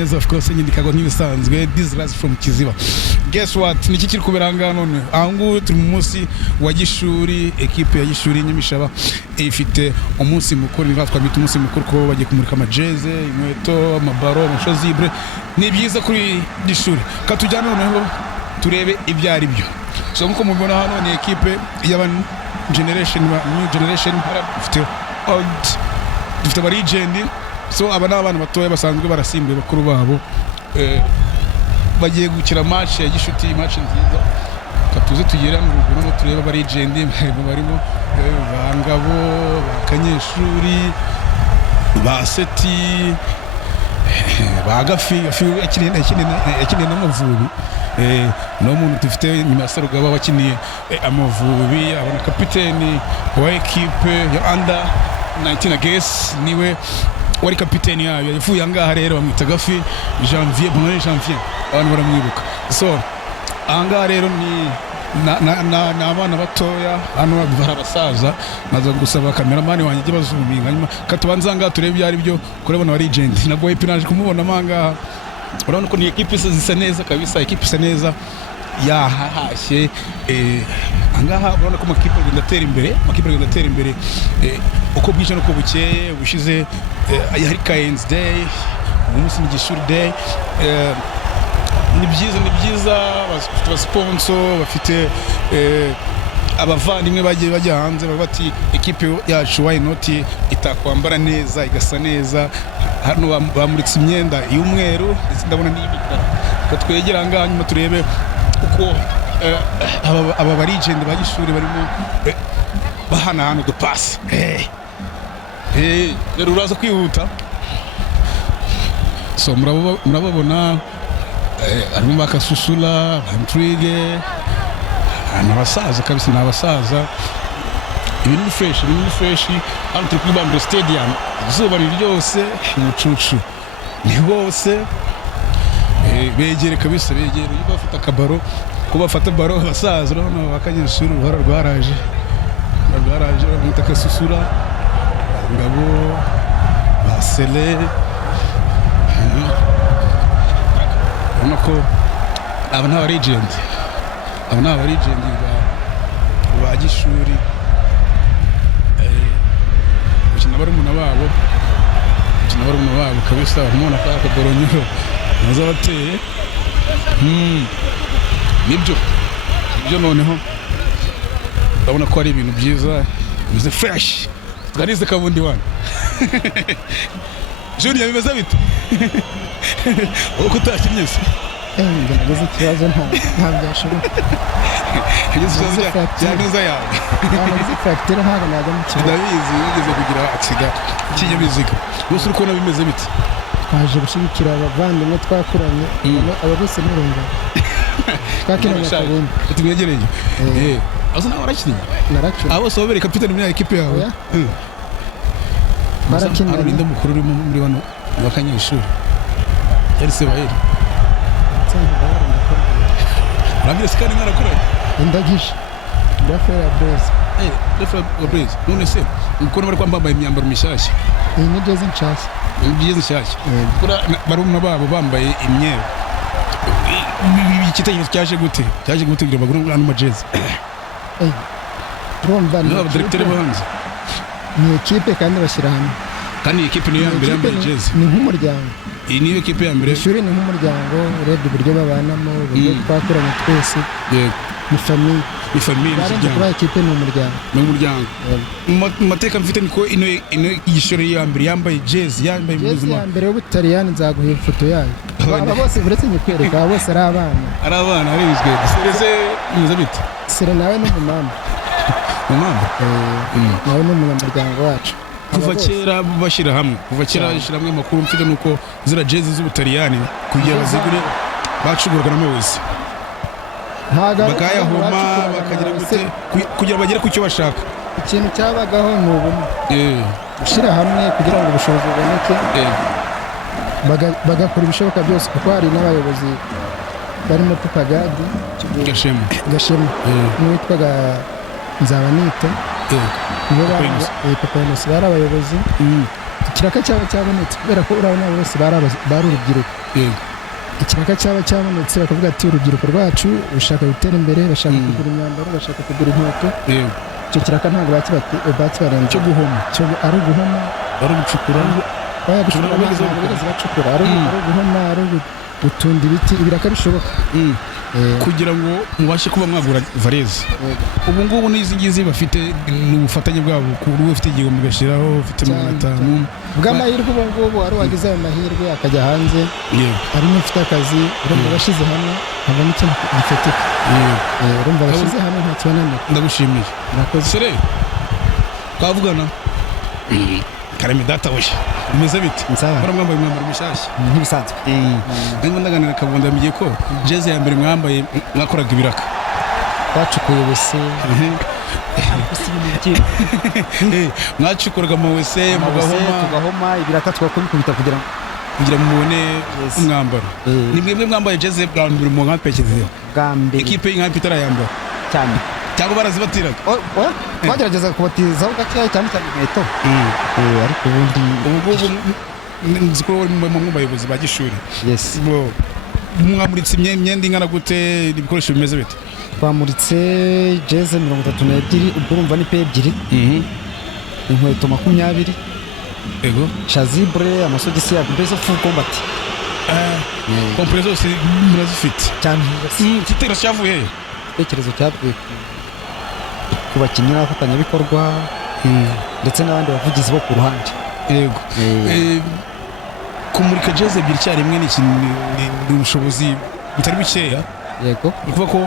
neza of course nyindikago nk'ibisanzwe Disras from Kiziba. Guess what? Niki kiri kuberanga none? Ahangu turi mu munsi wa Gishuri, equipe ya Gishuri Nyamishaba ifite umunsi mukuru, ni batwa bita umunsi mukuru ko bagiye kumurika amajeze, inkweto, amabaro, amashozibre. Ni byiza kuri Gishuri. Katujyana noneho turebe ibyari byo. So nkuko mubona hano ni equipe y'aban generation, new generation, dufite old, dufite aba legend. So aba n'abana batoya basanzwe barasimbuye bakuru babo, bagiye gukira match ya Gishuti, match nziza. Katuze tugera mu ruguru no tureba aba legend barimo Bangabo, Bakanyeshuri, ba Seti, Bagafi akine n'Amavubi. No muntu dufite nyuma Sarugaba wakiniye Amavubi, abona kapiteni wa equipe ya under 19 guess niwe wari kapiteni yayo, yavuye angaha rero bamwita Gafi Janvier, Bonne Janvier, abantu baramwibuka. So angaha rero ni na abana batoya hano barasaza, naza gusaba cameraman wanjye ikibazuminga nyuma katubanza ngaha turebe byari byo kurebona wa legend. Nagoye pinaje kumubona manga, urabona ko ni equipe zisa neza kabisa, equipe isa neza yahashye. Angaha urabona ko amakipe agenda atera imbere, uko bwije no ko bukeye. Bushize hari Kayen's Day, umunsi ni Gishuri Day. Ni byiza bafite sponsor, bafite abavandimwe bagiye bajya hanze bati equipe yacu why not itakwambara neza igasa neza. Hano bamuritse imyenda y'umweru ndabona n'imikara, ko twegera ngaha nyuma turebe uko aba ba legend ba Gishuri barimo bahana du pass. Rero uraza kwihuta. So murababona arimo bakasusula intrigue, n'abasaza kabisa, n'abasaza. Ibintu ni fresh hano turi kuri Bambara Stadium, izuba ni ryose, umucucu ni bose. Begere kabisa, begere bafata akabaro, ko bafata baro abasaza. Urabona Bakanyeshuri uruhara rwaraje bamwita Kasusura, Ngabo, Basele. Urabona ko aba n'aba legend ba Gishuri. Ukina barumuna babo kabisa, umuntu akaka Boronyoro naza bateye. Nibyo noneho urabona ko ari ibintu byiza, bize fresh. Twarize kabundi wana Junior bimeze bite? Uko utakinnye se? Ndagize ikibazo nta byashoboka. Neza yawe. Ndagize fracture ntabwo najya mu kibuga. Ndabizi ugeze kugira accident cy'inyabiziga. Gusa uko nabimeze bite? Twaje gushyigikira abavandimwe twakuranye, aba bose n'urunga. Twakina Kabundi. Tumwegereye. Asa nawe warakinnye? Narakinnye. Abo so bari kapiteni muri equipe yawe. Barakinnye. Arinde mukuru uri muri bano Bakanyeshuri. Yari se baheri. Urambye sikari mwarakoranye? Indagije. Rafael Abrez. Rafael Abrez. None se uko bari kwambara imyambaro mishyashya? Iyi ni jezi nshyashya. Jezi nshyashya. Barumuna babo bambaye imyeru. Igitekerezo cyaje gute kugira bagura ano majezi? Urumva ni abadirektere bahanze. Ni equipe kandi bashyira hamwe. Kandi equipe niyo yambere yambaye jezi. Ni nk'umuryango. Iyi niyo equipe yambere. Gishuri ni nk'umuryango, urebye uburyo babanamo, uburyo twakoranye twese. Ni famille. Barenze kuba equipe ni umuryango. Mu mateka mfite niko ino Gishuri yambere yambaye jezi, yambaye ubuzima. Jezi yambere y'Ubutaliyani nzaguha ifoto yayo. Aba bose buretse nyikwereka, bose ari abana. Ari bizwe. Sereze imeze bite? Sere nawe ni umumama. Nawe ni umunyamuryango wacu. Kuva kera bashyira hamwe, amakuru mfite nuko zira jezi z'Ubutaliyani kugira bazigure bacugurwa n'amabuye. Bagayahoma bakagira gute kugira bagere ku cyo bashaka. Ikintu cyabagaho ni ubumwe. Gushyira hamwe kugira ngo ubushobozi buboneke. Bagakora ibishoboka byose, kuko hari n'abayobozi barimo Pupagadi Gashema n'uwitwaga Nzabanita. Papa Yunus bari abayobozi. ikiraka cyaba cyabonetse kubera ko urabona bose bari urubyiruko. Ikiraka cyaba cyabonetse bakavuga ati urubyiruko rwacu rushaka gutera imbere, bashaka kugura imyambaro, bashaka kugura inkweto. Icyo kiraka ntabwo bakibarenze cyo guhoma, cyo ari uguhoma, ari ugucukura, bacukura, ari uguhoma, ari gutunda ibiti, ibiraka bishoboka kugira ngo mubashe kuba mwagura vareze. Ubu ngubu n'izi ngizi bafite n'ubufatanye bwabo, kuri ufite igihumbi ugashyiraho, ufite 500 bw'amahirwe. Ubu ngubu ari uwagize ayo mahirwe akajya hanze, ari n'ufite akazi, urumva bashyize hamwe havamo ikintu gifatika. Urumva bashyize hamwe nta kibananira. Ndagushimiye. Sere twavugana Karame data wesha umeze bite? Bara mwambaye umwambaro mushyashya nk'ibisanzwe. Ndimo ndaganira Kabunda migiye ko jeze ya mbere mwambaye mwakoraga ibiraka bacukuye wese. Mwacukuraga mu wese mugahoma ibiraka twakubikubita kugira ngo mubone umwambaro. Ni mwebwe mwambaye jeze bwa mbere mu nkapekezeho bwa mbere ekipe y'inkampi itarayambara cyane cyangwa barazibatiraga? Twagerageza kubatizaho gakeya cyane inkweto. Ariko ubundi nzi ko uri mu bayobozi ba gishuri. Mwamuritse imyenda ingana gute, ibikoresho bimeze bite? Twamuritse jeze 32, ubwo urumva ni pe ebyiri, inkweto 20, chazibre, amasogisi ya mbese full combat. Komprezo zose murazifite cyane. Igitero cyavuye he? Igitekerezo cyavuye ku bakinnyi n'abafatanyabikorwa ndetse n'abandi bavugizi bo ku ruhande. Kumurika jeze ebyiri icyarimwe ni ubushobozi butari bukeya. Ni ukuvuga ko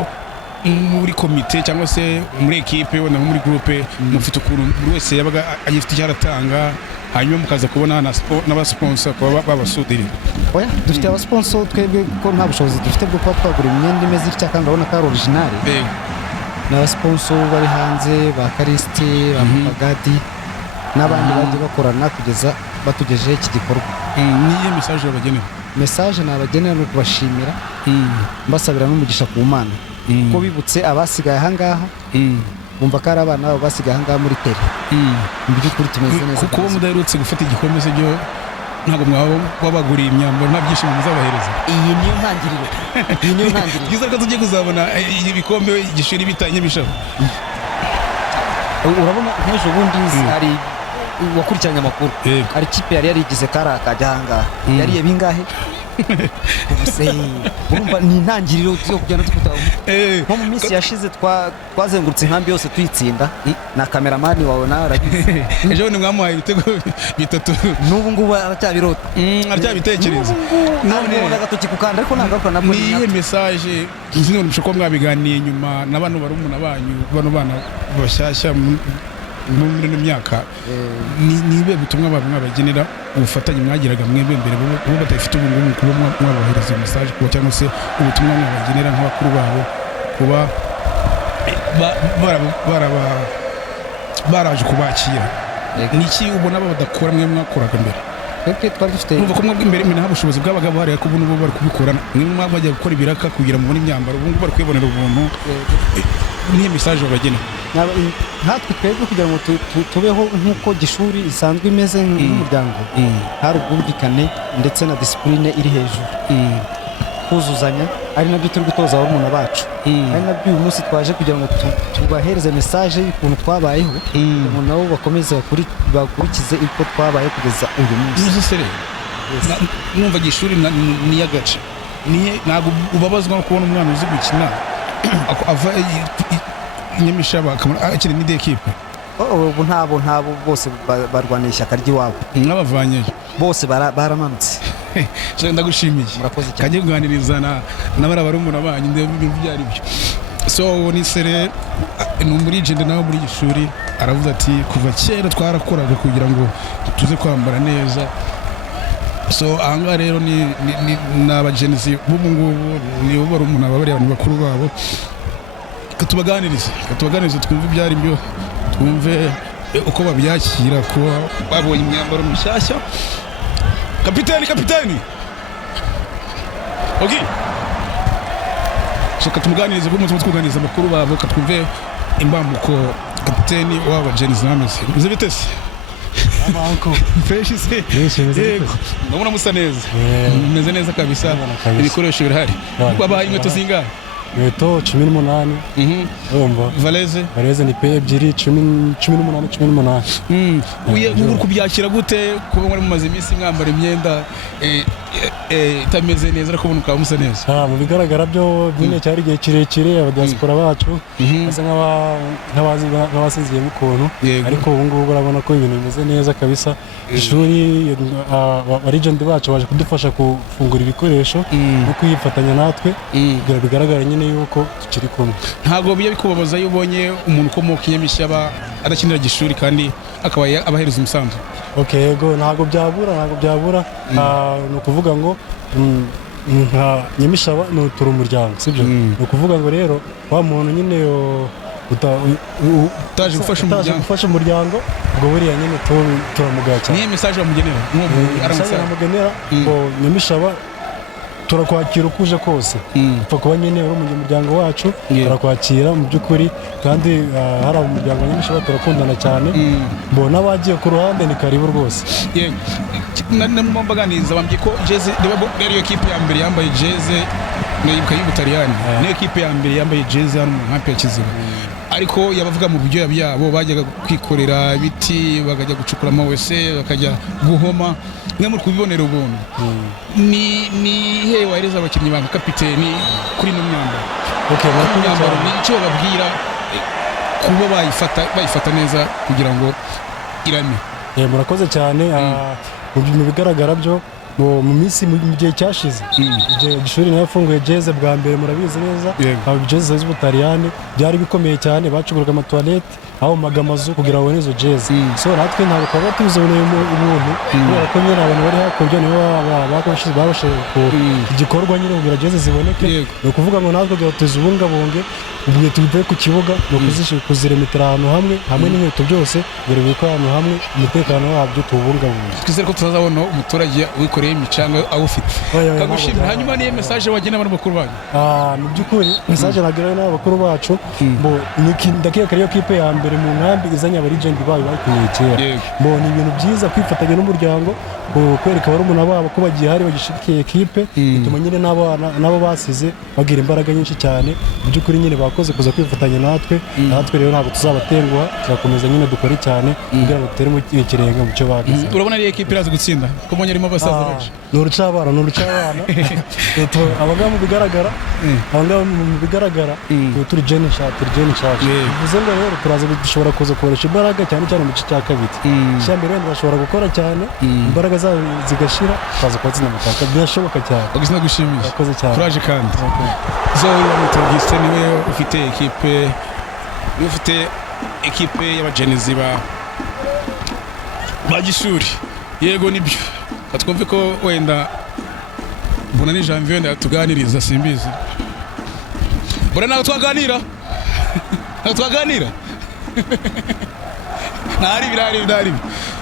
muri komite cyangwa se muri ekipe wenda nko muri groupe mufite ukuntu buri wese yabaga agifite icyo aratanga, hanyuma mukaza kubona n'abasponsa kuba babasudira. Dufite abasponsa twebwe ko nta bushobozi dufite bwo kuba twagura imyenda imeze itya kandi urabona ko ari original. N'abasponsa bari hanze ba Karisite, ba Magadi n'abandi bagiye bakorana kugeza batugejeje iki gikorwa. Niye message yabagenera? Message nabagenera no kubashimira, mbasabira n'umugisha ku Mana ko bibutse abasigaye ahangaha, bumva ko ari abana babo basigaye ahangaha muri tere. Mu by'ukuri tumeze neza kuko mudaherutse gufata igikombe se byo ntabwo mwaba babaguriye imyambaro nta byishimo muzabahereza. Iyi niyo ntangiriro. Byiza ko tujye kuzabona ibikombe igishuri bitanye bishabo. Urabona nk'ejo bundi hari wakurikiranye amakuru, hari ikipe yari yarigize kara akajya ahangaha, yariye bingahe? Urumva ni intangiriro yo kugenda dufata. Nko mu minsi yashize twazengurutse inkambi yose tuyitsinda, na kameramani wawe nawe aragize. Ejo ni mwamuhaye ibitego 3. N'ubu ngubu aracyabirota, aracyabitekereza. None agatoki kukanda ariko nagaruka nabwo. Niye message nzi ngo mushoko mwabiganiye nyuma n'abantu barumuna banyu, bano bana bashyashya muri myaka, nibe butumwa babagenera ubufatanye mwagiraga mwebwe mbere bo batafite ubungubu kuba mwabohereza message kuba cyangwa se ubutumwa mwabagenera nk'abakuru babo kuba baraje kubakira. Niki ubona badakora mwe mwakoraga mbere? Twari dufite numva ko mwebwe mbere nta bushobozi bwabaga buhari ko ubu bari kubikora, mwe bajya gukora ibiraka kugira mubone imyambaro, ubu bari kwibonera ubuntu. Niye message babagenera? Natwe twebwe kugira ngo tubeho nk'uko gishuri isanzwe imeze nk'umuryango, hari ubwumvikane ndetse na discipline iri hejuru, kuzuzanya, ari nabyo turi gutoza abana bacu. Ari nabyo uyu munsi twaje kugira ngo tubahereze message y'ukuntu twabayeho, ngo nabo bakomeze bakurikize uko twabaye kugeza uyu munsi. Numva gishuri ni yagace, ntabwo ubabazwa no kubona umwana uzi gukina ava Nyamishaba akiri n'ide ekipe. Ubu ntabo bose barwanira ishyaka ry'iwabo, n'abavanyeyo bose baramanutse. Ndagushimiye, kajye kuganiriza n'abari barumuna banyu ibintu byari byo. So ni Sere ni muri agenda nawe muri gishuri aravuga ati kuva kera twarakoraga kugira ngo tuze kwambara neza. So ahangaha rero ni n'abagenzi b'ubu ngubu ni bo barumuna babari abantu bakuru babo. Katubaganiriza twumve ibyari byo, twumve uko babyakira kuba babonye imyambaro mishyashya. Kapiteni okay, so katumuganiriza tumuganiriza amakuru babo, katwumve imbambuko kapiteni w'abagenzi nameze bize bitese. amanko fresh se Fresh, yego ndabona musa neza mumeze neza kabisa ibikoresho birahari kwabahaye inkweto zingahe inkweto 18 urumva valeze ni pe ebyiri 18 uri kubyakira gute kuba muri mumaze iminsi mwambara imyenda itameze neza ariko ubona ukaba musa neza mu bigaragara byo nyine cyari igihe kirekire abadiaspora bacu basa nk'abasinziyemo ukuntu ariko ubu ngubu urabona ko ibintu bimeze neza kabisa ishuri abarigenti bacu baje kudufasha gufungura ibikoresho no kuyifatanya natwe kugira bigaragare nyine yuko tukiri kumwe ntabwo bijya bikubabaza iyo ubonye umuntu ukomoka Nyamishya aba adakinira Gishuri kandi akaba abahereza umusanzu yego ntabwo byabura ni ukuvuga ngo nka Nyamishya turi umuryango sibyo ni ukuvuga ngo rero wa muntu nyine utaje gufasha umuryango ubwo buriya nyine turamugaya cyane niyo message bamugenera aramutse bamugenera ngo Nyamishya turakwakira uko uje kose upfa kuba nyine uri umunyamuryango wacu turakwakira mu by'ukuri kandi hari umuryango wa Nyamishya turakundana cyane mbona abagiye ku ruhande ni karibu rwose mbaganiza bambye ko jeze rero equipe ya mbere yambaye jeze nibuka y'Ubutaliyani ni equipe ya mbere yambaye jeze hano mu nkampi ya Kiziba ariko yabavuga mu buryo byabo bajyaga kwikorera ibiti bakajya gucukura amawese bakajya guhoma mwe muri kubibonera ubuntu ni he wahereza abakinnyi ba kapiteni kuri no myambaro ni icyo babwira kuba bayifata neza kugira ngo irame murakoze cyane mu bigaragara byo mu minsi mu gihe cyashize Gishuri nayo yafunguye jeze bwa mbere murabizi neza jeze z'Ubutaliyani byari bikomeye cyane bacuguraga amatoilette aho magamazu kugira ngo nizo jeze so natwe ntabwo twaba tuzoneye umuntu kubera ko nyine abantu bari hakurya nibo babashe igikorwa nyine kugira jeze ziboneke ni ukuvuga ngo natwe kugira tuzibungabunge ubwo tuvuye ku kibuga no kuziremetera ahantu hamwe n'inkweto byose kugira ko ahantu hamwe umutekano wabyo tuwubungabunge twizere ko tuzabona umuturage wikoreye imicanga awufite kagushimira hanyuma niyo message wagena abantu bakuru banyu mu by'ukuri message nagera n'abakuru bacu ngo ndakeka ariyo kipe ya mbere mu nkambi izanya abarigenti bayo bayikeneye kera ni ibintu byiza kwifatanya n'umuryango kwereka barumuna babo ko bagiye hari bagishikiye ekipe bituma nyine nabo basize bagira imbaraga nyinshi cyane mu by'ukuri nyine bakoze kuza kwifatanya natwe rero ntabwo tuzabatenguha turakomeza nyine dukore cyane kugira ngo dutere ikirenga mu cyo bagize urabona ari ekipe irazi gutsinda ko mbonye arimo abasaza benshi ni urucabana abagabo mu bigaragara turi jeni nshaje bivuze ngo rero turaza dushobora kuza koresha imbaraga cyane mu gice cya kabiri cyambere wenda bashobora gukora cyane imbaraga zabo zigashira baza kwatsinda amataka birashoboka cyane bagizwe gushimira akoze cyane turaje kandi Zoe wa Mutogiste niwe ufite ekipe y'abajenizi ba Gishuri yego nibyo twumve ko wenda mbona ni Janvier wenda tuganiriza simbizi mbona nawe twaganira ntari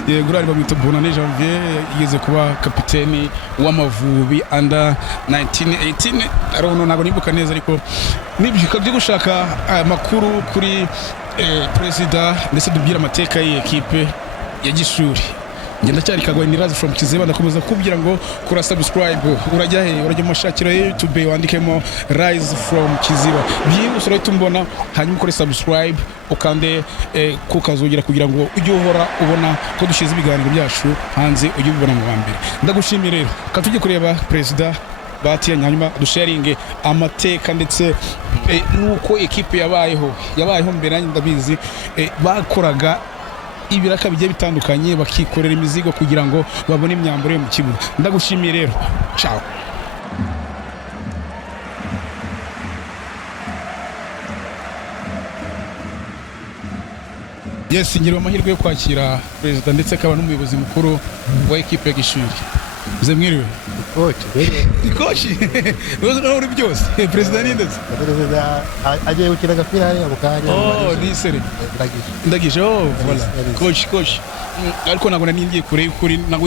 yego urari bamwita mbona ni Janvier yigeze kuba kapiteni w'Amavubi under 1918 arono ntabwo nibuka neza ariko nibyo kabyo gushaka amakuru kuri president ndetse dubwira amateka y'ekipe ya Gishuri ngenda cyari kagwa Nirazi from Kiziba ndakomeza kubwira ngo kura subscribe urajya mu mashakiro ya YouTube wandikemo Rise from Kiziba byihuse uratumbona hanyuma kuri subscribe ukande kukazugira kugira ngo ujye uhora ubona ko dushize ibiganiro byacu hanze ujye ubona mu bambere ndagushimira rero katujye kureba president batiyanye hanyuma dusharinge amateka ndetse nuko ekipe yabayeho mbere ndabizi bakoraga ibiraka bigiye bitandukanye bakikorera imizigo kugira ngo babone imyambaro yo mu kibuga ndagushimiye rero ciao yes ngira amahirwe yo kwakira president ndetse akaba n'umuyobozi mukuru wa ekipe ya Gishuri Mze mwiriwe Kochi uri byose president nindeze agiye gukina agapira hariya mu kanya ni sere ndagije voilà coach ariko ntabwo naningiye kuri ntabwo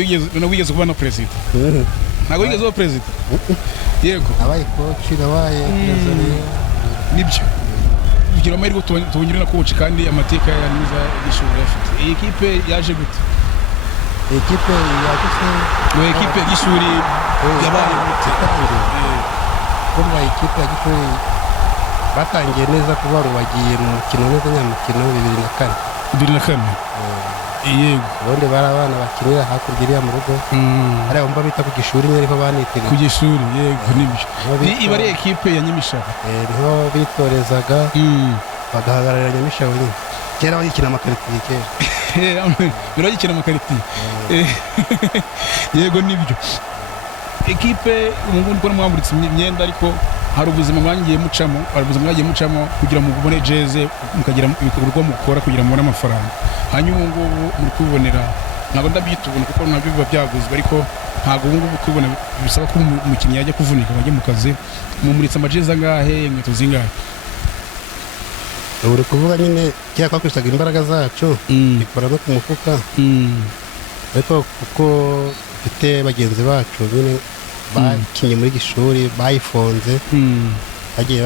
wigeze kuba na president ntabwo wigeze kuba president yego abaye coach nabaye nibyo kugira amahirwe tubonyere na coach kandi amateka ya niza Gishuri afite iyi ekipe yaje gute ekipe yaguse mu ekipe y'ishuri yabaye gute kumva ekipe ya Gishuri batangiye neza kuba bagiye mu mukino neza nyamukino 2004 yego ubundi bari abana bakinira hakurya iriya mu rugo hari abumva bita ku Gishuri nyine ariho banitiriye ku Gishuri yego nibyo iba ari ekipe ya Nyamishaba niho bitorezaga bagahagararira Nyamishaba nyine kera bagikina amakaritiye kera biragikina amakaritiye yego nibyo ekipe umuntu ko mwamburitse imyenda ariko hari ubuzima mwangiye mucamo kugira ngo mubone jeze mukagira ibikorwa mukora kugira ngo mubone amafaranga hanyuma ubu ngubu muri kubonera ntabwo ndabyita ubuntu kuko nabyo biba byaguzwe ariko ntabwo ubu ngubu kubona bisaba ko umukinnyi yajya kuvunika ngo ajye mu kazi mumuritse amajeze angahe inkweto zingahe uri kuvuga nyine kera twakoreshaga imbaraga zacu bikora no ku mufuka ariko kuko dufite bagenzi bacu nyine bakinnye muri Gishuri bayifonze bagiye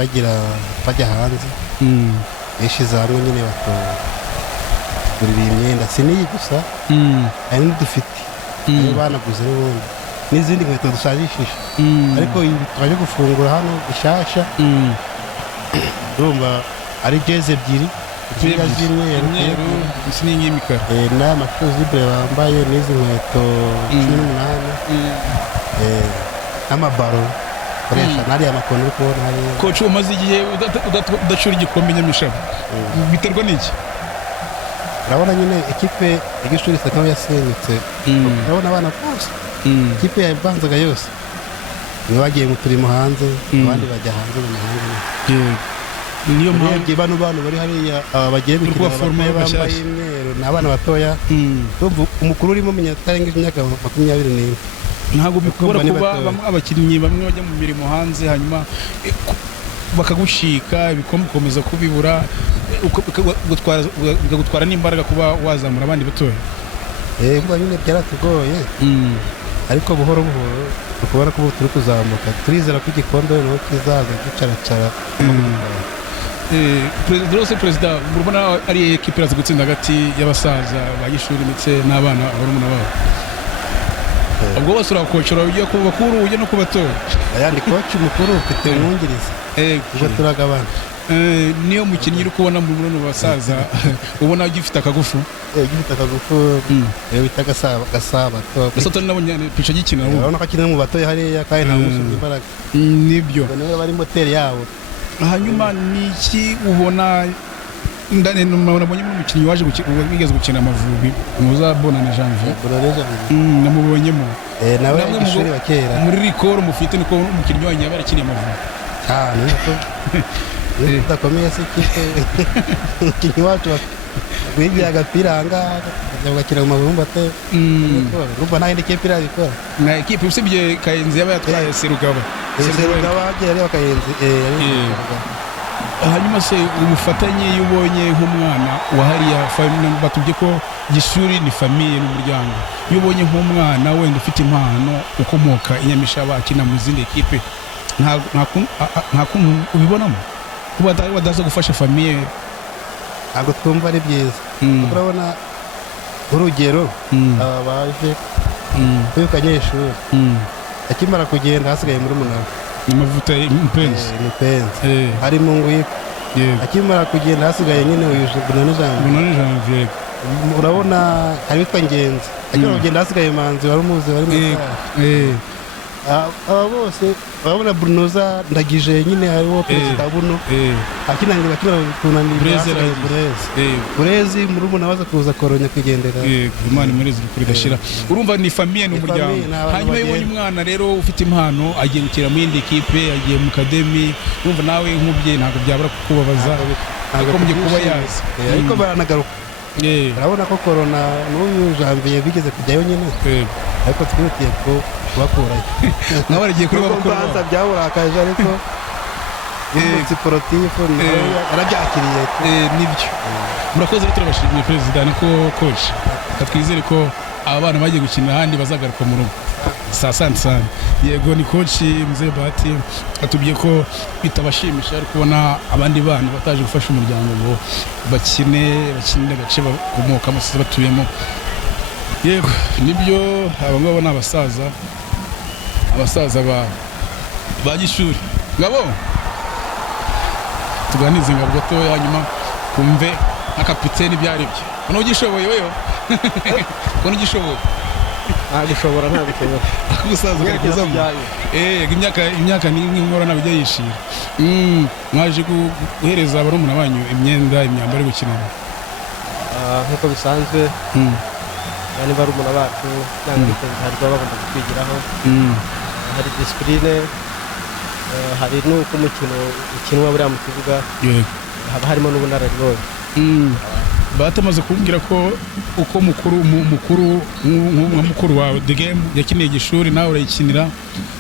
bajya hanze bishize hamwe nyine batugurira imyenda si n'iyi gusa hari n'udufite ayo banaguze n'ubundi n'izindi nkweto dushajishije ariko ibi twaje gufungura hano bishyashya urumva ari jeze ebyiri z'imyeru n'iy'imikara n'aya makuzibure bambaye n'izi nkweto 18 n'amabaro koresha n'ariya makoni uri kubona hariya koci umaze igihe udacura igikombe Nyamishaba biterwa n'iki urabona nyine ekipe y'Igishuri isa nkaho yasenyutse urabona abana bose ikipe yabanzaga yose niba bagiye mu turimo hanze abandi bajya hanze mu mahanga niyo mpamvu bano bantu bari hariya bagiye gukina bambaye imyeru ni abana batoya umukuru urimo menya atarengeje imyaka 21 ntabwo bikora kuba abakinnyi bamwe bajya mu mirimo hanze hanyuma bakagushika ibikombe ukomeza kubibura ukagutwara n'imbaraga kuba wazamura abandi batoya kuba nyine byaratugoye ariko buhoro buhoro ukubona ko turi kuzamuka turizera ko igikombe noneho kizaza gicaracara perezida murabona ari ekipe iraza gutsinda hagati y'abasaza ba Gishuri ndetse n'abana barumuna babo ubwo bose urakocora ugiye ku bakuru ujye no ku batoya ayandi koci mukuru ufite umwungiriza ubwo turagabana niyo mukinnyi uri kubona mu buno basaza ubona ugifite akagufu gifite akagufu bita gasaba gasato nabonye pica gikina urabona ko akina mu batoya hariya kandi nta musumba imbaraga nibyo niwe bari moteri yabo hanyuma niki ubona nabonye umukinnyi waje wigeze gukina Amavubi muzabonana Janvier namubonyemo nawe Gishuri bakera muri rikoro mufite niko umukinnyi wanyu yabarakiniye Amavubi niko udakomeye se kipe umukinnyi wacu wigiye agapira ahangaha bagakina mu Mavubi ate urumva nta yindi kipe irabikora na ekipe usibye Kayenzi yaba yatwaye Serugaba agiye areba Kayenzi hanyuma se umufatanye iyo ubonye nk'umwana wa hariya batubye ko Gishuri ni famiye n'umuryango iyo ubonye nk'umwana wenda ufite impano ukomoka i Nyamishaba akina mu zindi ekipe nta kuntu ubibonamo kuba wadaza gufasha famiye ntabwo twumva ari byiza urabona nk'urugero aba baje kwibuka Nyeshuri akimara kugenda hasigaye muri munara amavuta y'impenzi ari mu nguyi akimara kugenda hasigaye nyine uyuje Bunani Janvier urabona hari witwa Ngenzi akimara kugenda hasigaye Manzi wari umuzi wari mu aba bose urabona Brunoza Ndagije nyine hariho perezida buno akinangira kunanira Burezi muri umuntu waza kuza koronya kugendera Imana imureze kuri gashira urumva ni famiye n'umuryango hanyuma yibonye umwana rero ufite impano agiye gukira mu yindi ekipe agiye mu academy urumva nawe nk'ubye ntabwo byabura kukubabaza ariko mugiye kuba yazi ariko baranagaruka urabona ko corona n'uyu Janvier bigeze kujyayo nyine ariko twihutiye ko kubakurayo nawe aragiye kuri babanza byaburakaje ariko sportifu arabyakiriye nibyo murakoze turabashimiye perezida niko coach twizere ko aba bana bagiye gukina ahandi bazagaruka mu rugo asante sana yego ni coach Mzee Bahati atubwiye ko bitabashimisha ari kubona abandi bana bataje gufasha umuryango ngo bakine agace bakomokamo batuyemo yego nibyo aba ngabo ni abasaza ba Gishuri. Ngabo tuganize ngabo gatoya hanyuma kumve nka kapiteni byaribyo uno ugishoboye weyo uno ugishoboye ntabishobora gusaza kakuzamo imyaka ni nkora nabijya yishira mwaje guhereza barumuna banyu imyambaro yo gukinana nk'uko bisanzwe bani barumuna bacu cyangwa hari bagomba kwigiraho hari discipline hari n'uko umukino ukinwa buriya mu kibuga haba harimo n'ubunararibonye batamaze kumbwira ko uko mukuru wawe the game yakiniye Gishuri nawe urayikinira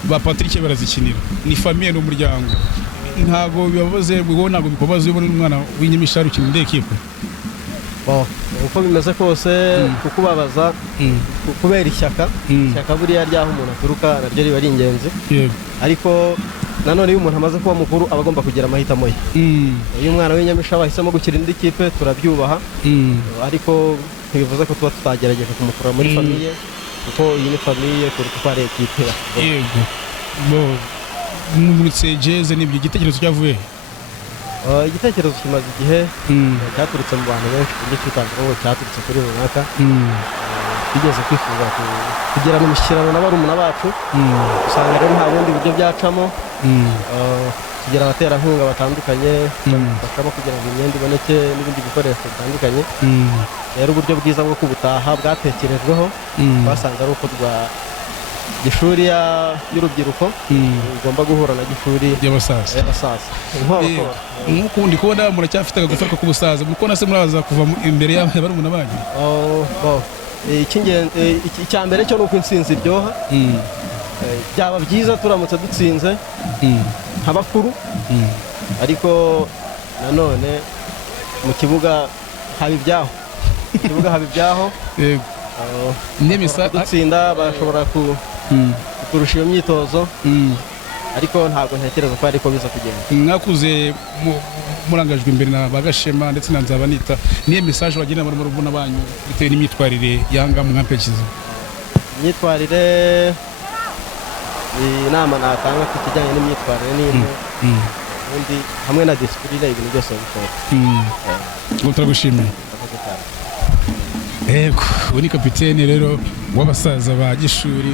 ba Patrick barazikinira ni famille n'umuryango ntago bibabaze bigo ntago bikobaze ubona umwana w'inyamishari ukina inde equipe uko bimeze kose kukubabaza kubera ishyaka buriya ryaho umuntu aturuka naryo riba ari ingenzi ariko nanone iyo umuntu amaze kuba mukuru aba agomba kugira amahitamo ye iyo umwana w'inyamisha bahisemo gukira indi kipe turabyubaha ariko ntibivuze ko tuba tutagerageje kumukura muri famiye kuko iyi ni famiye kuruta uko ari ekipe yego muri jeze n'ibyo igitekerezo cyavuye igitekerezo kimaze igihe cyaturutse mu bantu benshi ku buryo cy'utangaho cyaturutse kuri runaka tugeze kwifuza kugirana imishyikirano na barumuna bacu usanga rero nta bundi buryo byacamo tugira abaterankunga batandukanye bashaka kugira ngo imyenda iboneke n'ibindi bikoresho bitandukanye rero uburyo bwiza bwo kubutaha bwatekerejweho basanze ari uko Gishuri y'urubyiruko igomba guhura na Gishuri y'abasaza nk'ukundi kubona muracyafite agagufa k'ubusaza mukona se muraza kuva imbere y'abarumuna banyu icya mbere cyo ni uko intsinzi iryoha byaba byiza turamutse dutsinze nk'abakuru ariko nanone mu kibuga haba ibyaho dutsinda bashobora kurusha iyo myitozo ariko ntabwo ntekereza ko ariko biza kugenda mwakuze murangajwe imbere na Bagashema ndetse na Nzabanita niyo message wagira muri murubuna banyu bitewe n'imyitwarire yanga mu nkampekizo imyitwarire inama natanga ku kijyanye n'imyitwarire n'imwe ubundi hamwe na discipline ibintu byose bikora ngo turagushimiye yego ubu ni kapiteni rero w'abasaza ba Gishuri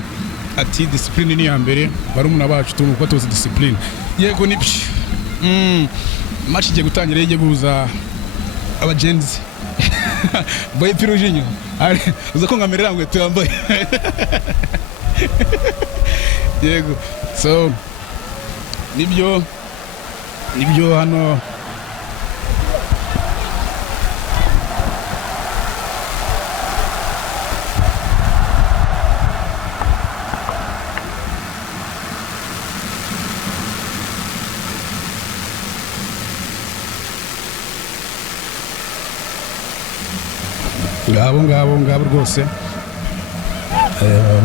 ati discipline ni ya mbere barumuna bacu tugomba kuba tuzi discipline yego nibyo match igiye gutangira igiye guhuza abagenzi boye pirujinyo uza ko nkamerera ngo tuyambaye yego so nibyo hano ngabo rwose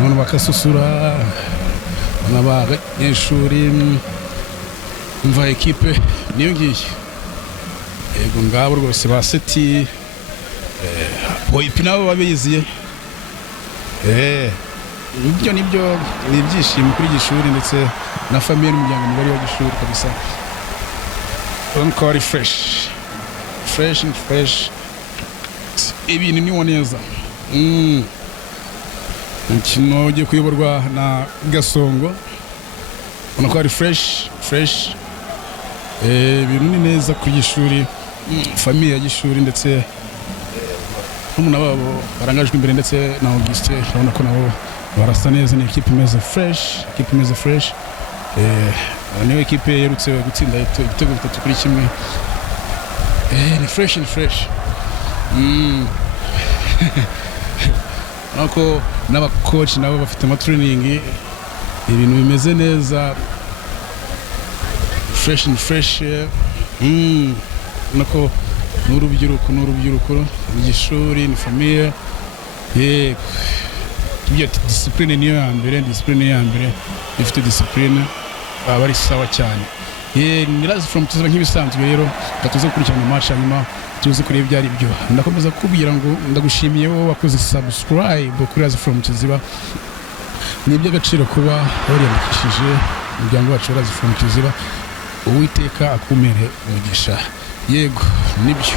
none bakasusura n'abanyeshuri mva ekipe niyo ngiye yego ngabo rwose ba seti boyipi nabo babiziye nibyo ni ibyishimo kuri Gishuri ndetse na famiye n'umuryango mugari wa Gishuri kabisa urabona ko ari fresh ibintu ni neza umukino ugiye kuyoborwa na Gasongo ubona ko ari fresh ibintu ni neza kuri Gishuri famiye ya Gishuri ndetse n'umuna wabo barangajwe imbere ndetse na Auguste urabona ko nabo barasa neza ni ikipe imeze fresh niyo ikipe yerutse gutsinda ibitego 3-1 ni fresh nako n'abakoci nabo bafite amatraining ibintu bimeze neza fresh nako n'urubyiruko Gishuri ni famille discipline niyo ya mbere ifite discipline bari sawa cyane ni razi from tuza nk'ibisanzwe rero gatuze gukurikirana match hanyuma tuzi kureba ibyo ari byo. Ndakomeza kubwira ngo ndagushimiye wowe wakoze subscribe kuri Rise from Kiziba. Ni iby'agaciro kuba wariyandikishije umuryango wacu Rise from Kiziba. Uwiteka akumere umugisha. Yego nibyo.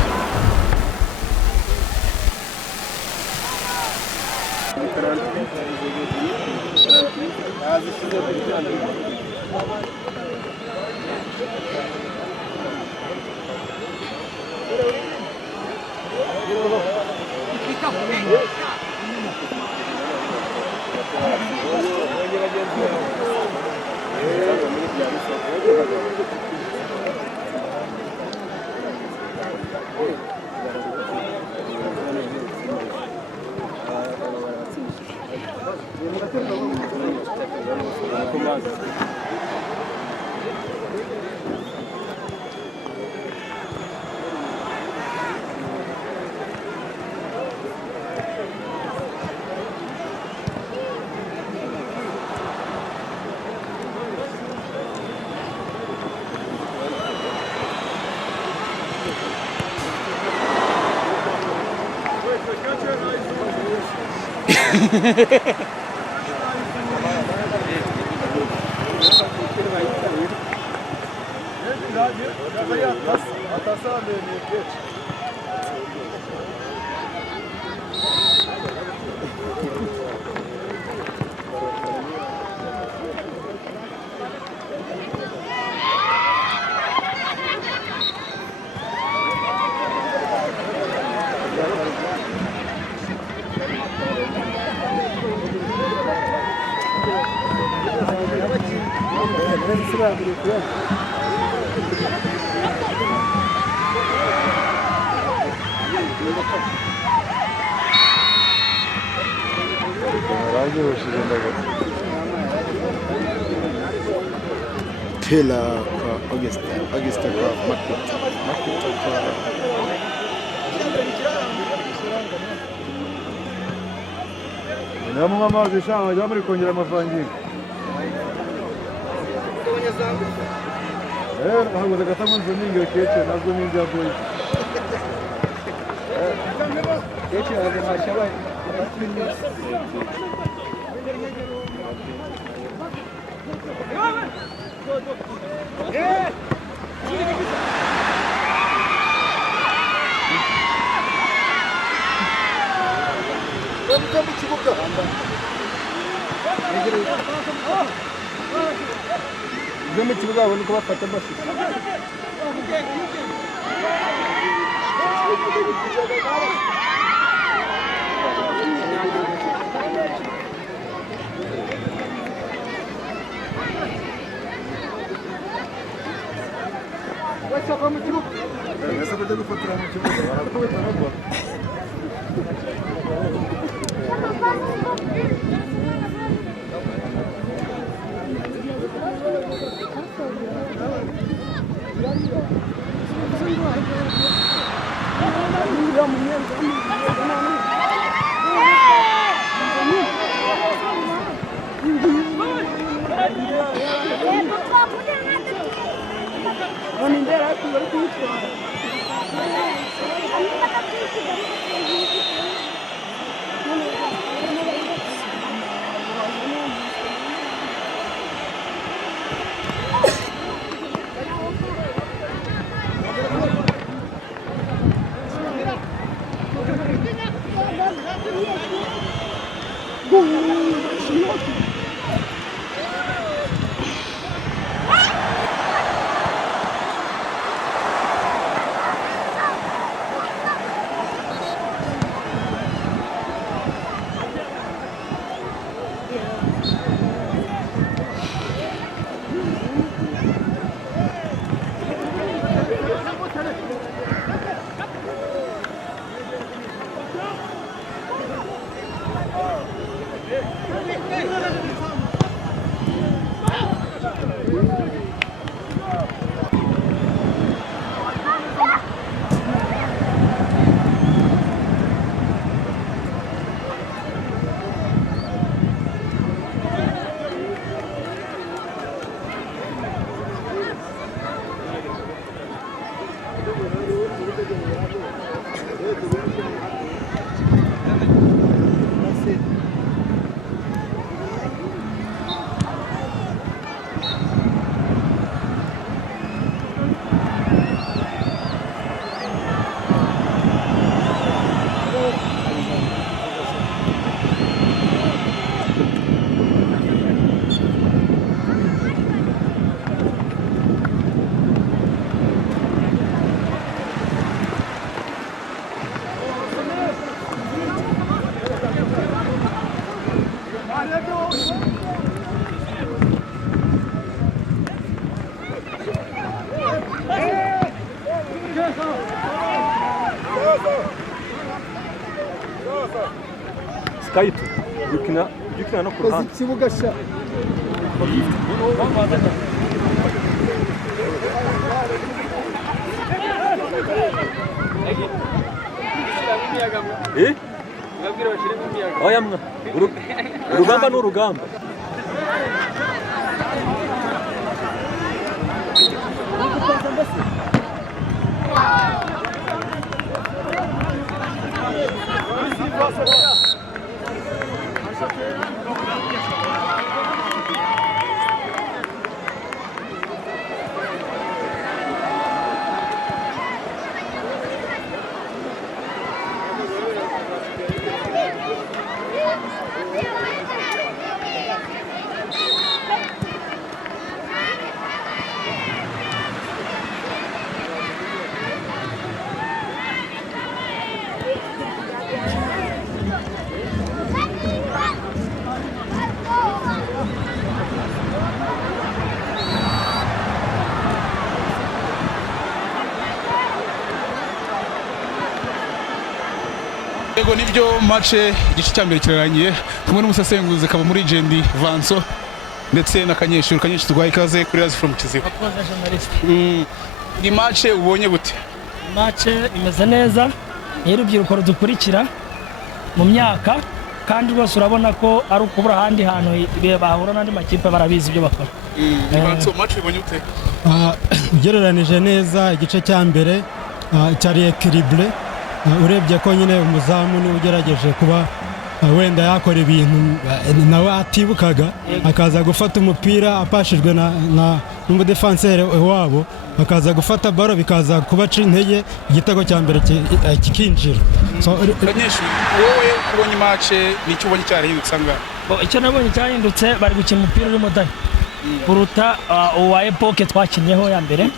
Pela kwa Augusta kwa Makuta kwa Namuha amazi shanga jya muri kongera amavangingo. Haguze gatamo nzo ninge keche nazo ninja boy. Keche ade mashaba. Mu kibuga babona uko bafata amafi. Wachapa mu kibuga. Ese bajya gufatira mu kibuga barakubita nabwo. Skype ukina no ku ruhande ikibuga sha oya mwa urugamba n'urugamba Yego nibyo match igice cya mbere kirarangiye kumwe n'umusasenguzi kaba muri Jendi Vanso ndetse na Kanyeshuri turwaye ikaze kuri Rise from Kiziba. Ni match ubonye gute? Match imeze neza y'urubyiruko rudukurikira mu myaka kandi rwose urabona ko ari ukubura ahandi hantu bahura n'andi makipe barabizi ibyo bakora. Vanso match ubonye gute? Ugereranije neza igice cya mbere cyari equilibre. Urebye ko nyine umuzamu ni ugerageje kuba wenda yakora ibintu nawe atibukaga akaza gufata umupira apashijwe n'umudefanseri wabo akaza gufata baro bikaza kubaca intege igitego cya mbere kikinjira. Kanyeshuri wowe ubonye match nicyo ubonye cyarahindutse anga? Icyo nabonye cyahindutse bari gukina umupira urimo dani kuruta uwa epoke twakinyeho ya mbere.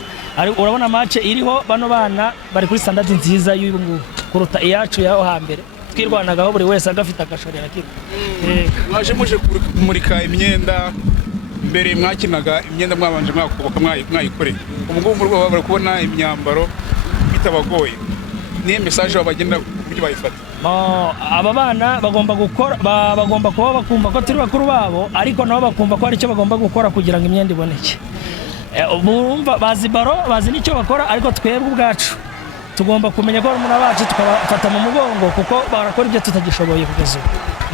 Urabona match iriho bano bana bari kuri standard nziza y'ubu ngubu kuruta iyacu yaho hambere twirwanagaho buri wese agafite agashorera kimwe. Mwaje muje kumurika imyenda mbere mwakinaga imyenda mwabanje mwakubaka mwayikoreye ubu ngubu rwo bari kubona imyambaro bitabagoye ni message babagenda kuri bayifata. Aba bana bagomba gukora bagomba kuba bakumva ko turi bakuru babo ariko nabo bakumva ko ari cyo bagomba gukora kugira ngo imyenda iboneke. Bumva bazi baro bazi nicyo bakora ariko twebwe ubwacu tugomba kumenya ko umuntu bacu tukabafata mu mugongo kuko barakora ibyo tutagishoboye kugeza ubu.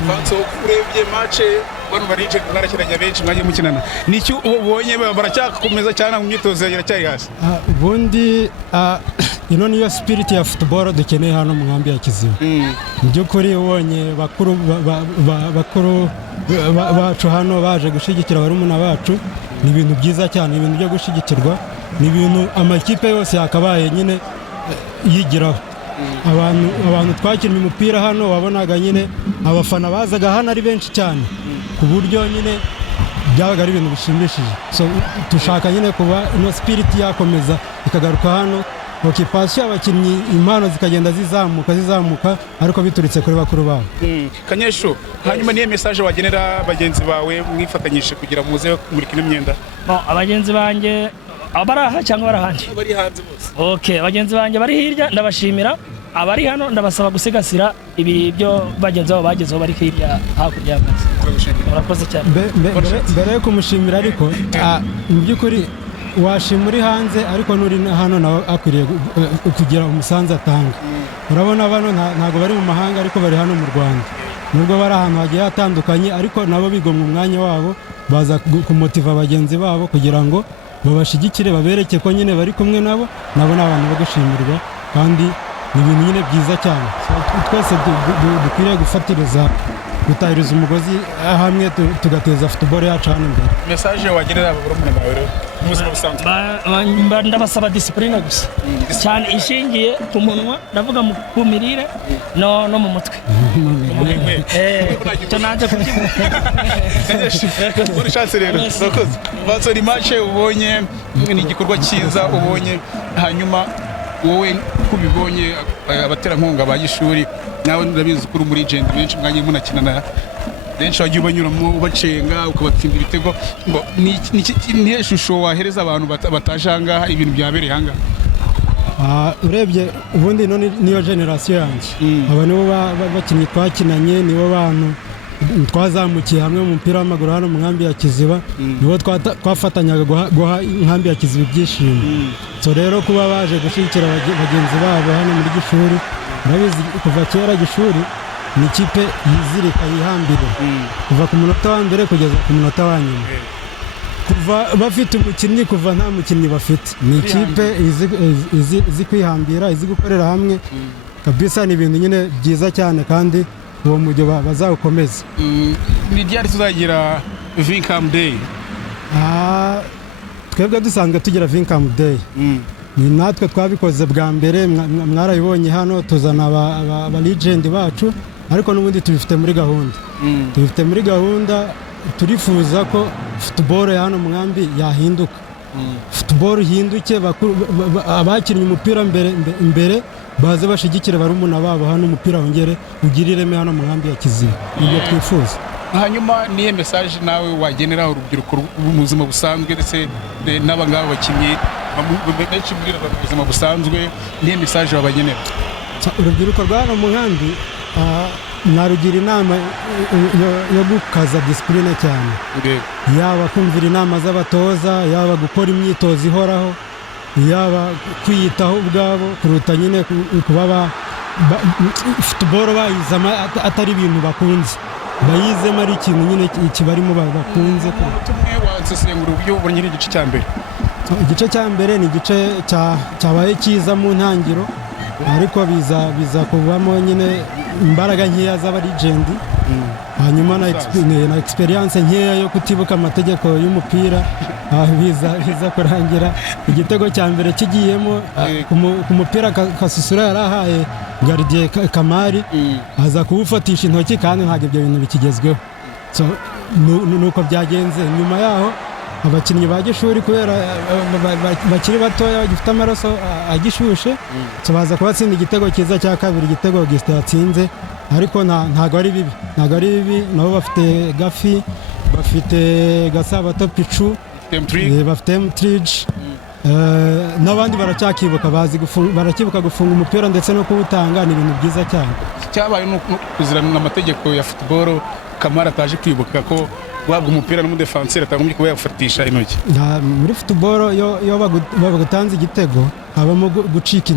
Vanso urebye match bano barije mwarakiranya benshi mwagiye mukinana nicyo ubonye baracyakomeza cyane mu myitozo iracyari hasi? Ubundi ino niyo spirit ya football dukeneye hano mu nkambi ya Kiziba. Mu by'ukuri ubonye bakuru bacu hano baje gushigikira barumuna bacu ni ibintu byiza cyane, ibintu byo gushigikirwa, ni ibintu amakipe yose yakabaye nyine yigiraho. Abantu twakinnye umupira hano wabonaga nyine abafana bazaga hano ari benshi cyane ku buryo nyine byabaga ari ibintu bishimishije. So dushaka nyine kuba ino spirit yakomeza ikagaruka hano, occupation abakinnyi impano zikagenda zizamuka ariko bituritse kuri bakuru babo. Kanyesho hanyuma niye message wagenera bagenzi bawe mwifatanyije kugira muze kumurikira imyenda? Abagenzi banjye abaraha cyangwa barahanje? Bari hanze bose. Okay, bagenzi banjye bari hirya ndabashimira, abari hano ndabasaba gusigasira ibi byo bagenzi babo bagezeho bari hirya hakurya y'amazi. Murakoze cyane. Mbere yo kumushimira ariko mu by'ukuri washima uri hanze ariko nuri hano nawe akwiriye kugira umusanzu atanga. Urabona bano ntago bari mu mahanga ariko bari hano mu Rwanda, nubwo bari ahantu hagiye hatandukanye ariko nabo bigomwa umwanya wabo baza kumotiva bagenzi babo kugira ngo babashigikire babereke ko nyine bari kumwe nabo ni abantu bo gushimirwa kandi ni ibintu nyine byiza cyane. Twese dukwiriye gufatiriza gutahiriza umugozi hamwe tugateza football yacu hano imbere. Message wagenera abarumuna bawe rero ubuzima busanzwe? Ndabasaba discipline gusa cyane ishingiye ku munwa, ndavuga ku mirire no mu mutwe. Cyo nanze kukivuga. Uri chance rero sokoze Vanso ni match ubonye ni igikorwa cyiza ubonye, hanyuma wowe kubibonye abaterankunga ba gishuri nawe ndabizi kuri muri Jendi benshi mwagiye munakinana benshi wagiye ubanyuramo ubacenga ukabatsinda ibitego. Ni ishusho wahereza abantu batajanga ibintu byabereye hanga? urebye ubundi niyo generasiyo yanjye aba nibo bakinnyi twakinanye nibo bantu twazamukiye hamwe mu mupira w'amaguru hano mu nkambi ya Kiziba nibo twafatanyaga guha inkambi ya Kiziba ibyishimo so rero kuba baje gushyigikira bagenzi babo hano muri Gishuri urabizi kuva kera Gishuri ni ikipe yizirika yihambira kuva ku munota wa mbere kugeza ku munota wa nyuma kuva bafite umukinnyi kuva nta mukinnyi bafite ni ikipe izi kwihambira izi gukorera hamwe kabisa ni ibintu nyine byiza cyane kandi uwo mujyo bazawukomeza. Ni ryari tuzagira Vincam Day? Twebwe dusanzwe tugira Vincam Day ni natwe twabikoze bwa mbere mwarabibonye hano tuzana aba legend bacu ariko n'ubundi tubifite muri gahunda turifuza ko football ya hano mu nkambi yahinduka football hinduke abakinnye umupira mbere baze bashigikire barumuna babo hano umupira wongere ugirireme hano mu nkambi ya Kiziba ibyo twifuza. Hanyuma niye message nawe wagenera urubyiruko mu buzima busanzwe ndetse n'abangaba bakinnyi benshi muri ubuzima busanzwe niye message wabagenera? Urubyiruko rwa hano mu nkambi narugira inama yo gukaza discipline cyane yaba kumvira inama z'abatoza yaba gukora imyitozo ihoraho yaba kwiyitaho ubwabo kuruta nyine kuba football bayizama atari ibintu bakunze bayizemo ari ikintu nyine kibarimo bakunze. Tumwe wansesengura uburyo ubonye igice cya mbere. Igice cya mbere ni igice cyabaye cyiza mu ntangiro ariko biza kubamo nyine imbaraga nkeya z'aba legend hanyuma na experience nkeya yo kutibuka amategeko y'umupira biza kurangira igitego cya mbere kigiyemo ku mupira Kasusura yarahaye gardien Kamari aza kuwufatisha intoki kandi ntabwo ibyo bintu bikigezweho so nuko byagenze. Nyuma yaho abakinnyi ba Gishuri kubera bakiri batoya bagifite amaraso agishushe tubaza kubatsinda igitego cyiza cya kabiri igitego Augustin yatsinze ariko ntago ari bibi nabo bafite Gafi bafite Gasabato Pichu bafite Mtrige n'abandi baracyakibuka barakibuka gufunga umupira ndetse no kuwutanga ni ibintu byiza cyane. Cyabaye no kuzirana amategeko ya football Kamara ataje kwibuka ko wabwa umupira n'umudefanseri atagombye kuba yafatisha intoki. Muri football yo bagutanze igitego habamo gucika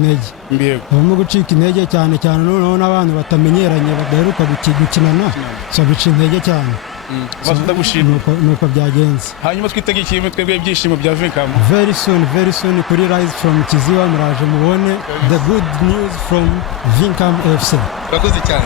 intege cyane noneho n'abantu batamenyeranye badaheruka gukinana so bica intege cyane. Nuko byagenze. Hanyuma twitege ikintu twebwe ibyishimo bya Vincam very soon kuri Rise from Kiziba muraje mubone the good news from Vincam FC. Urakoze cyane.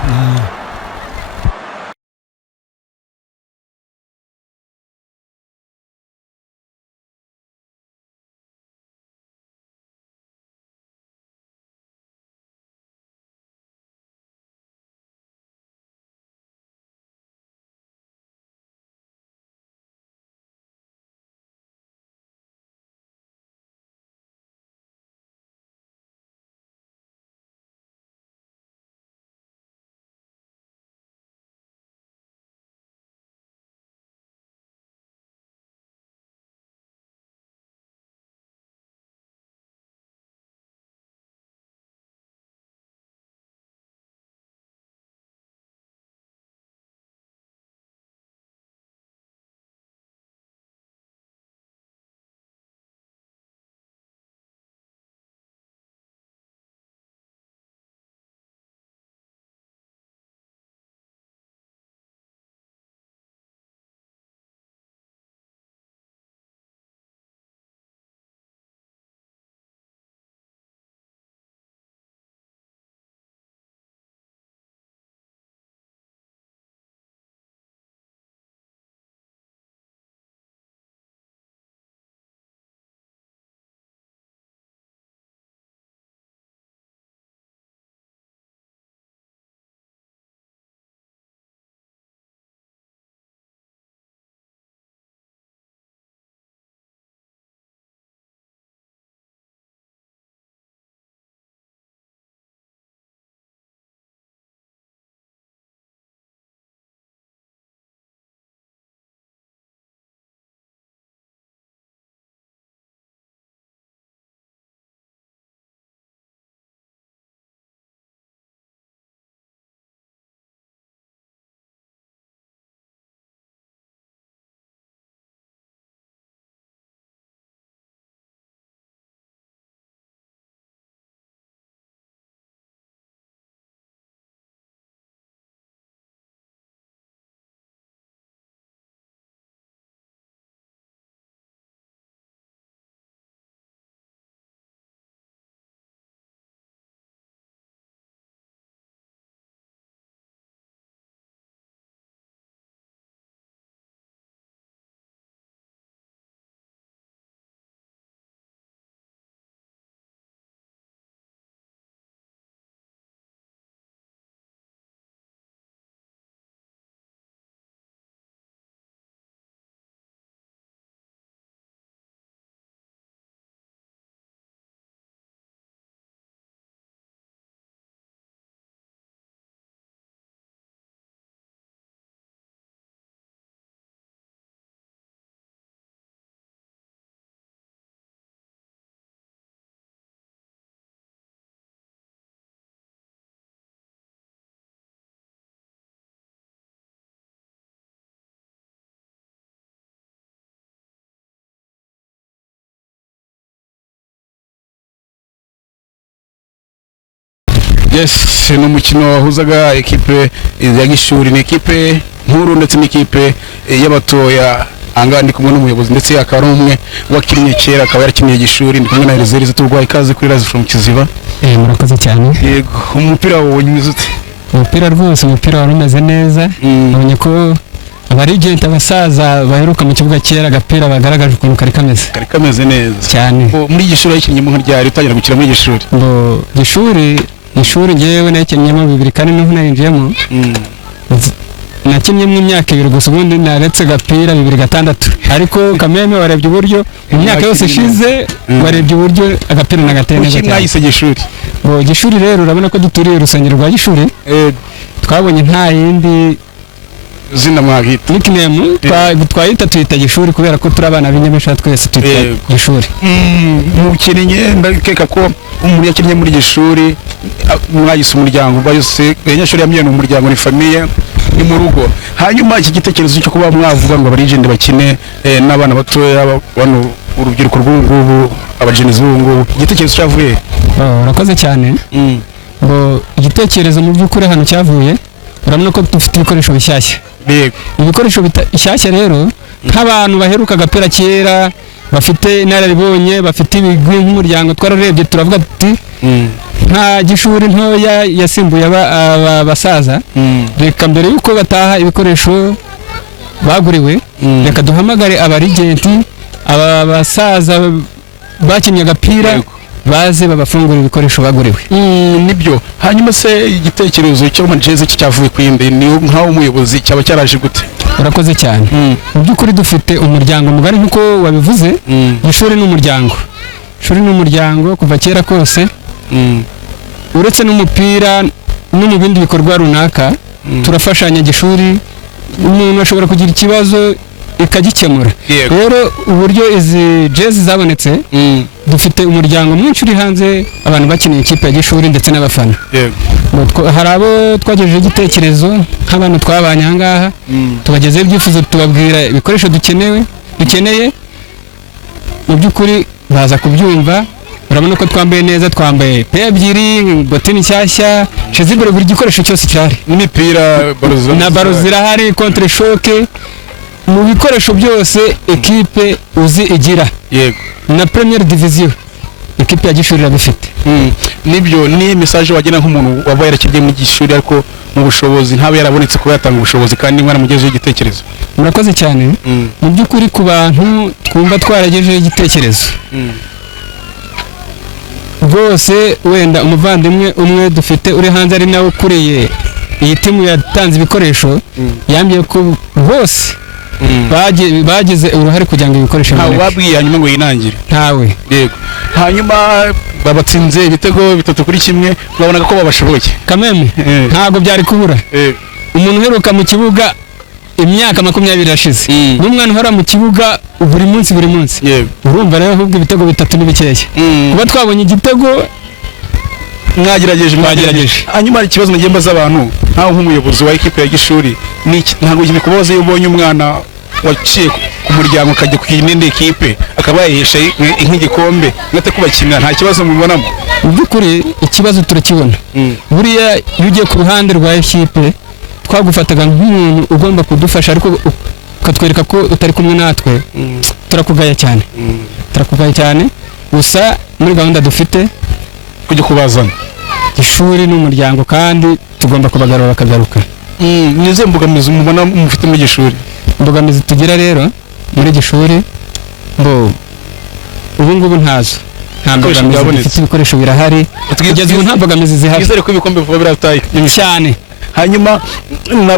Yes, ni umukino wahuzaga ekipe ya Gishuri, ni ekipe nkuru ndetse n'ikipe y'abatoya. Anga ndi kumwe n'umuyobozi ndetse akaba ari umwe wakinnye kera, akaba yarakiniye Gishuri. Ndi kumwe na Elizerize turwaye ikaze kuri Rise from Kiziba. Murakoze cyane. Yego, umupira wonyuze ute? Umupira rwose, umupira wari umeze neza. Nabonye ko abarigent abasaza baheruka mu kibuga kera agapira bagaragaje ukuntu kari kameze neza cyane. Muri Gishuri yakinnye mu ryari utangira gukina muri Gishuri? Ngo Gishuri ngewe nakinnyeemo 2 kandi n'ubu narinjiyemo. Nakinnye mu imyaka 2 gusa, ubundi naretse gapira 2006, ariko kameme warebye uburyo imyaka yose ishize, warebye uburyo agapira nagateye neza cyane. Mwayise Gishuri? Ngo Gishuri rero urabona ko duturiye urusengero rwa Gishuri. Twabonye nta yindi zina mwagita nickname twayita tuyita Gishuri kubera ko turi abana b'inyamesha twese tuyita Gishuri. Mukinnye ndakeka ko umuntu yakinnye muri Gishuri mwayise umuryango bayose Gishuri yamye no umuryango, ni famille, ni mu rugo. Hanyuma iki gitekerezo cyo kuba mwavuga ngo abarigende bakine n'abana batoya bano urubyiruko rw'ubu abajenizi b'ubu, igitekerezo cyavuye? Urakoze cyane. Ngo igitekerezo mu by'ukuri hano cyavuye, urabona ko dufite ibikoresho bishyashya. Ibikoresho bishyashya rero nk'abantu baheruka agapira kera, bafite inararibonye, bafite ibigwi nk'umuryango, twararebye turavuga tuti nta Gishuri ntoya yasimbuye abasaza, reka mbere yuko bataha ibikoresho baguriwe, reka duhamagare abarigenti, aba basaza bakinnye agapira baze babafungura ibikoresho baguriwe. Nibyo. Hanyuma se igitekerezo cyo majeze cyavuye kwinde, ni nkaho umuyobozi cyaba cyaraje gute? Urakoze cyane. Mu by'ukuri dufite umuryango mugari nkuko wabivuze. Gishuri n'umuryango, Gishuri n'umuryango kuva kera kose. Uretse n'umupira no mu bindi bikorwa runaka turafashanya. Gishuri umuntu ashobora kugira ikibazo ikagikemura. Rero uburyo izi jezi zabonetse, dufite umuryango mwinshi uri hanze, abantu bakeneye ikipe ya Gishuri ndetse n'abafana. Hari abo twagejeje igitekerezo nk'abantu twabanye aha ngaha, tubagezeho ibyifuzo, tubabwira ibikoresho dukeneye, mu by'ukuri baza kubyumva. Urabona ko twambaye neza, twambaye pe ebyiri, botini nshyashya, shezibure, buri gikoresho cyose cyari, n'imipira na baro zirahari, contre shock, mu bikoresho byose ekipe uzi igira. Yego, na Premier Division ekipe ya Gishuri irabifite. Nibyo. Ni message wagena nk'umuntu wabaye yarakigiye mu Gishuri ariko mu bushobozi ntabe yarabonetse kuba yatanga ubushobozi kandi mwana mugejeje igitekerezo? Murakoze cyane. Mu by'ukuri ku bantu twumva twaragejeje igitekerezo rwose, wenda umuvandimwe umwe dufite uri hanze ari nawe ukuriye iyi timu yatanze ibikoresho, yambye ko bose bagize uruhare kugira ngo ibikoresho ntawe babwiye hanyuma ngo yinangire? Ntawe. Yego. Hanyuma babatsinze ibitego 3-1, babonaga ko babashoboye kameme. Ntago byari kubura. Umuntu uheruka mu kibuga imyaka 20 irashize, n'umwana uhora mu kibuga buri munsi. Urumva rero ahubwo ibitego 3 n'ibikeya. Kuba twabonye igitego mwagerageje. Hanyuma ikibazo nagiye mbaza abantu ntaho nk'umuyobozi wa ekipe ya Gishuri, ntago gine kubaza iyo ubonye umwana waciye ku muryango akajya ku yindi ekipe akaba yahesha nk'igikombe ngate kubakinira, nta kibazo mubonamo? Mu by'ukuri ikibazo turakibona. Buriya iyo ugiye ku ruhande rwa ekipe twagufataga nk'umuntu ugomba kudufasha, ariko ukatwereka ko utari kumwe natwe, turakugaya cyane. Gusa muri gahunda dufite kujya kubazana Gishuri n'umuryango, kandi tugomba kubagarura bakagaruka. Nize mbogamizi mubona mufite muri Gishuri? Mbogamizi tugira rero muri Gishuri, ubu ngubu ntazo, nta mbogamizi dufite, ibikoresho birahari kugeza ubu, nta mbogamizi zihari. Twizere ko ibikombe vuba birataye cyane. Hanyuma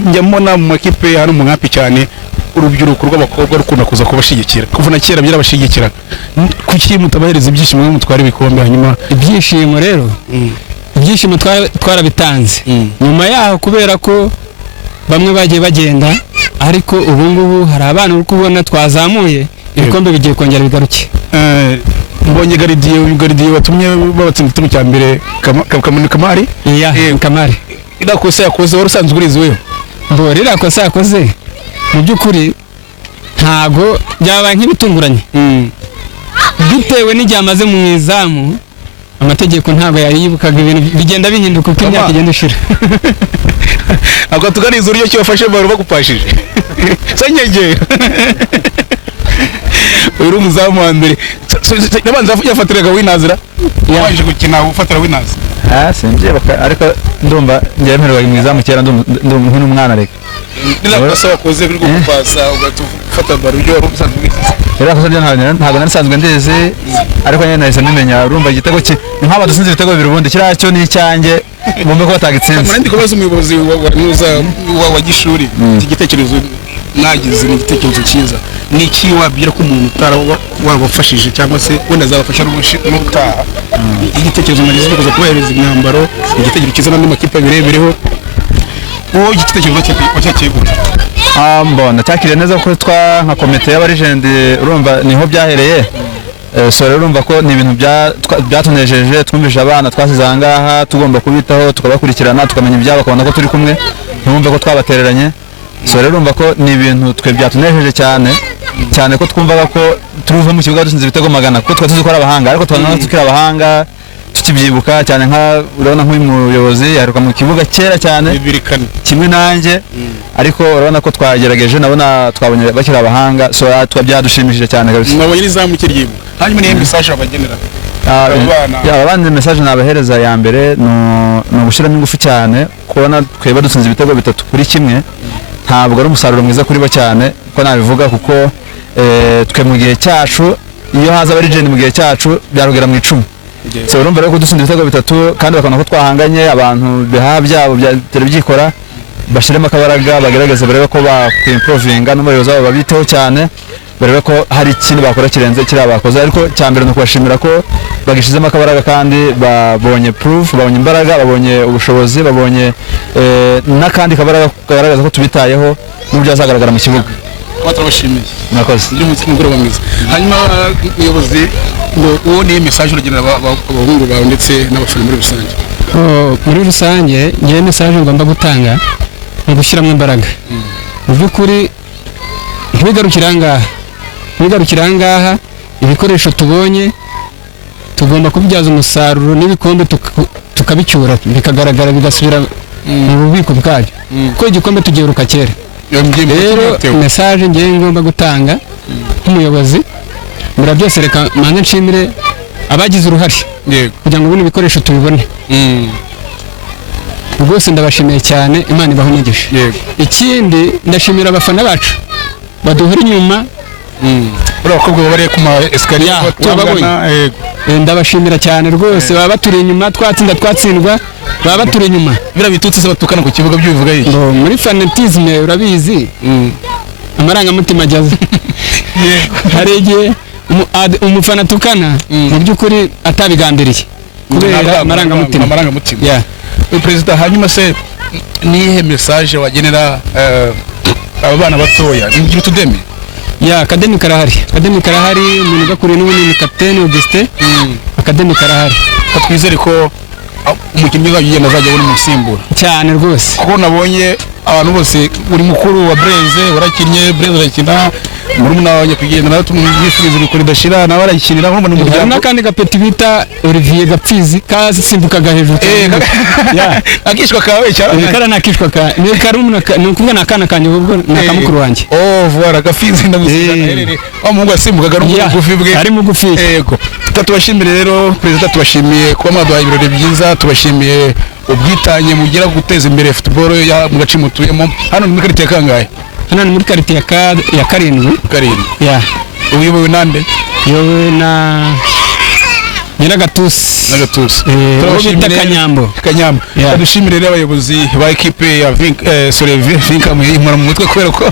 njya mbona mu makipe hari umwapi cyane urubyiruko rw'abakobwa rukunda kuza kubashigikira, kuva na kera byarabashigikira. Kuki mutabahereza ibyishimo ngo mutware ibikombe? Hanyuma ibyishimo rero, ibyishimo twarabitanze nyuma yaho, kubera ko bamwe bagiye bagenda, ariko ubu ngubu hari abana uri kubona twazamuye, ibikombe bigiye kongera bigaruke. Mbonye Garidiye watumye babatsinda igitego cya mbere, Kamari. Kamari irakosa yakoze, wari usanzwe urizi wewe? Rirakosa yakoze mu by'ukuri ntago byabaye nk'ibitunguranye, bitewe n'igihe amaze mu izamu amategeko ntabwo yayibukaga, ibintu bigenda bihinduka uko imyaka igenda ishira. Ako tuganiza uburyo ki wafashe baro bagupashije sanyegera uri umuzamu wa mbere nabanza yafatiraga winazira waje gukina ufatira winazi simbiye ariko ndumva njye mperuka mu izamu kera ndumva nk'umwana reka ndasaba koze kuri gupasa ugatufata baro byo warusanzwe wizize rero akoze ntabwo narisanzwe ndeze ariko nyine nahise mbimenya urumva igitego nk'aba dusinze ibitego bibiri ubundi kiriya cyo ni icyanjye bumve ko batagitsinze. Muri ndi kubaza umuyobozi wa Gishuri iki gitekerezo mwagize ni igitekerezo cyiza, ni iki wabwira ko umuntu warabafashije cyangwa se wenda azabafasha n'ubutaha? Igitekerezo mwagize cyo kuza kubahereza imyambaro, igitekerezo cyiza n'andi makipe abirebereho, wowe igitekerezo wacyakeye gute? Mbona cyakiriye neza ko nka komite y'abarijende urumva niho byahereye. So rero urumva ko ni ibintu byatunejeje, twumvise abana twasize aha ngaha tugomba kubitaho tukabakurikirana tukamenya ibyabo, bakabona ko turi kumwe ntibumve ko twabatereranye. So rero urumva ko ni ibintu twe byatunejeje cyane ko twumvaga ko turuva mu kibuga dusinze ibitego 100 kuko twatuzi ko ari abahanga, ariko tubona tukiri abahanga tukibyibuka cyane. Nka urabona nk'uyu muyobozi yaruka mu kibuga kera cyane kimwe nanjye, ariko urabona ko twagerageje nabona twabonye bakiri abahanga, so twabyadushimishije cyane kabisa. Nabonye izamu kiryibu hanyuma niyo message abagenera abandi message nabahereza ya mbere no gushiramo ingufu cyane, kubona tweba dutsinze ibitego 3-1 ntabwo ari umusaruro mwiza kuri bo cyane ko nabivuga, kuko twe mu gihe cyacu iyo haza bari legend mu gihe cyacu byarugera mu 10. So urumva rero ko dutsinze ibitego 3 kandi bakabona ko twahanganye, abantu biha byabo byikora bashiremo akabaraga bagerageza barebe ko bakimprovinga n'umuyobozi wabo babiteho cyane, barebe ko hari ikindi bakora kirenze kiri abakoze. Ariko cyambere no kubashimira ko bagishizemo akabaraga kandi babonye proof, babonye imbaraga, babonye ubushobozi, babonye n'akandi kabaraga kagaragaza ko tubitayeho n'ubyo azagaragara mu kibuga. Batabashimiye murakoze ndi mu mugoroba mwiza. Hanyuma umuyobozi ngo uwo ni message urugenera abahungu bawe ndetse n'abafana muri rusange? Muri rusange ngiye message ngomba gutanga ni gushyiramo imbaraga. Mu by'ukuri ntibigarukira ngaha, ibikoresho tubonye tugomba kubyaza umusaruro n'ibikombe tukabicyura bikagaragara bigasubira mu bubiko bwabyo, kuko igikombe tugiheruka kera. Rero message ngiye ngomba gutanga nk'umuyobozi, mura byose reka manze nshimire abagize uruhare kugira ngo bino bikoresho tubibone. Rwose ndabashimiye cyane, Imana ibahe umugisha. Ikindi ndashimira abafana bacu baduhura inyuma, abakobwa bari ku ma escalier batubagana, ndabashimira cyane rwose. Baba baturi inyuma, twatsindwa baba baturi inyuma, bira bitutse batukana ku kibuga byuvuga iki muri fanatisme urabizi, amarangamutima ajyaze. Hari igihe umufana tukana mu by'ukuri atabigambiriye kubera amarangamutima. Perezida, hanyuma se nihe message wagenera aba bana batoya ngira tudeme? Academy karahari, umuntu gakuriye n'ubunini Captain Augustin, Academy karahari. Twizere ko umukinnyi uzagenda azajya abona umusimbura cyane rwose, kuko nabonye abantu bose uri mukuru wa Blaise warakinnye, Blaise arakina, murumuna wawe kugenda nawe tumwifuriza ibikora idashira, nawe arakinira nko mu muryango. N'akandi gapeti bita Olivier Gapfizi kasimbukaga hejuru akishwa kawe cyane kara nakishwa ka ni karumuna ni ukuvuga nakana kanje ubwo nakamukuru wanjye. Voilà Gapfizi ndamusiga umuhungu asimbukaga n'umugufi bwe ari mugufi. Yego, tubashimire rero Perezida, tubashimiye kuba mwaduhaye ibirori byiza, tubashimiye ubwitange mugira guteza imbere football mu gace mutuyemo. Hano ni muri quartier kangahe? Hano ni muri quartier ya karindwi. Uyobowe nande? Yowe na Nyiragatusi. Turabashimira Kanyambo. Dushimire rero abayobozi ba equipe ya Vinka mu mutwe kubera ko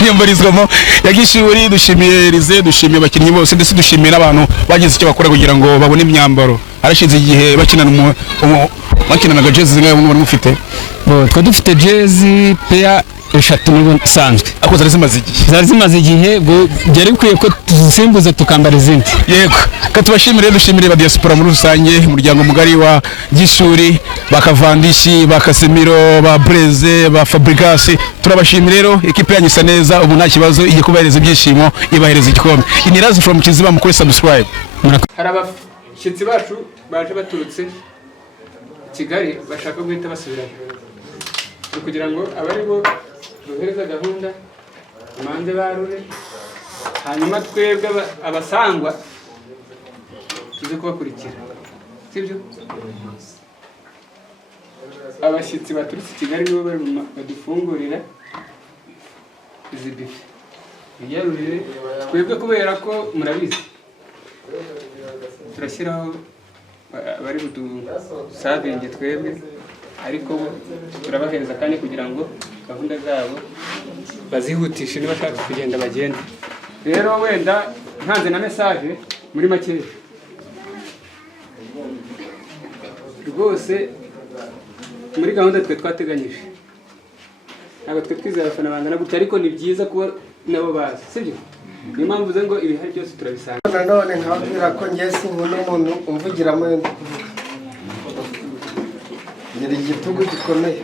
anyambarizwamo ya Gishuri. Dushimiye Rize, dushimiye abakinnyi bose, ndetse dushimiye n'abantu bagize icyo bakora kugira ngo babone imyambaro. Arashize igihe bakinana jezi zingahe muri mufite? Twa dufite jezi pair 3 n'ubu sanzwe. Ako zari zimaze igihe byari bikwiye ko tuzisimbuza tukambara izindi. Yego, katubashimire, dushimire ba diaspora muri rusange, umuryango mugari wa Gishuri, bakavandishi, bakasemiro, ba Blaise, ba Fabrigas. Turabashimira rero, equipe yanyu isa neza, ubu nta kibazo, igiye kubahereza ibyishimo, ibahereza igikombe. Inirazi from Kiziba, mukore subscribe. abashyitsi bacu baje baturutse Kigali bashaka guhita basubirayo kugira ngo abari bo duhereza gahunda amanze barure hanyuma twebwe abasangwa tuze kubakurikira sibyo abashyitsi baturutse Kigali nibo badufungurira izi bife biyarurire twebwe kubera ko murabizi turashyiraho bari budusavinge twebwe ariko turabahereza kandi kugira ngo gahunda zabo bazihutishe niba bashaka kugenda bagenda rero wenda ntanze na message muri make rwose muri gahunda twe twateganyije ntabwo twe twizera abafana bangana gutya ariko ni byiza kuba nabo bazi sibyo niyo mpamvu uze ngo ibihari byose turabisanga nanone nkababwira ko njye sinkunda umuntu umvugiramo yenda kuvuga ngira igitugu gikomeye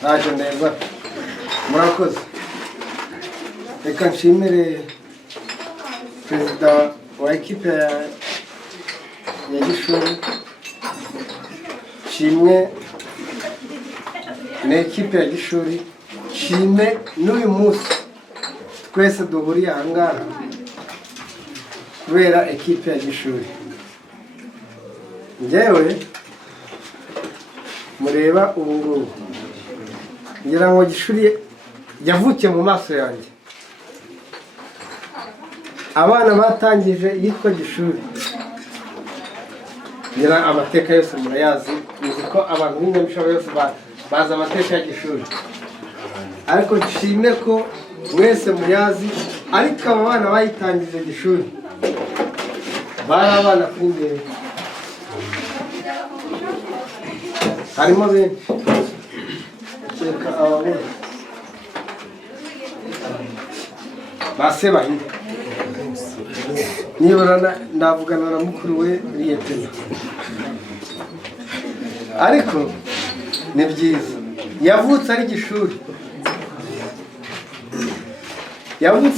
ntacyo neza murakoze reka nshimire perezida wa ekipe ya Gishuri shimwe na ekipe ya Gishuri shime n'uyu munsi twese duhuriye aha ngaha kubera ekipe ya Gishuri njyewe mureba ubu ngubu ngira ngo Gishuri yavukiye mu maso yanjye abana batangije yitwa Gishuri ngira amateka yose murayazi uzi ko abantu b'inyamishaba yose bazi amateka ya Gishuri ariko nshimye ko mwese muyazi ariko aba bana bayitangije Gishuri bari abana kuri mbere harimo benshi reka ababona basebanye nibura ndavugana na mukuru we Liyetena ariko ni byiza yavutse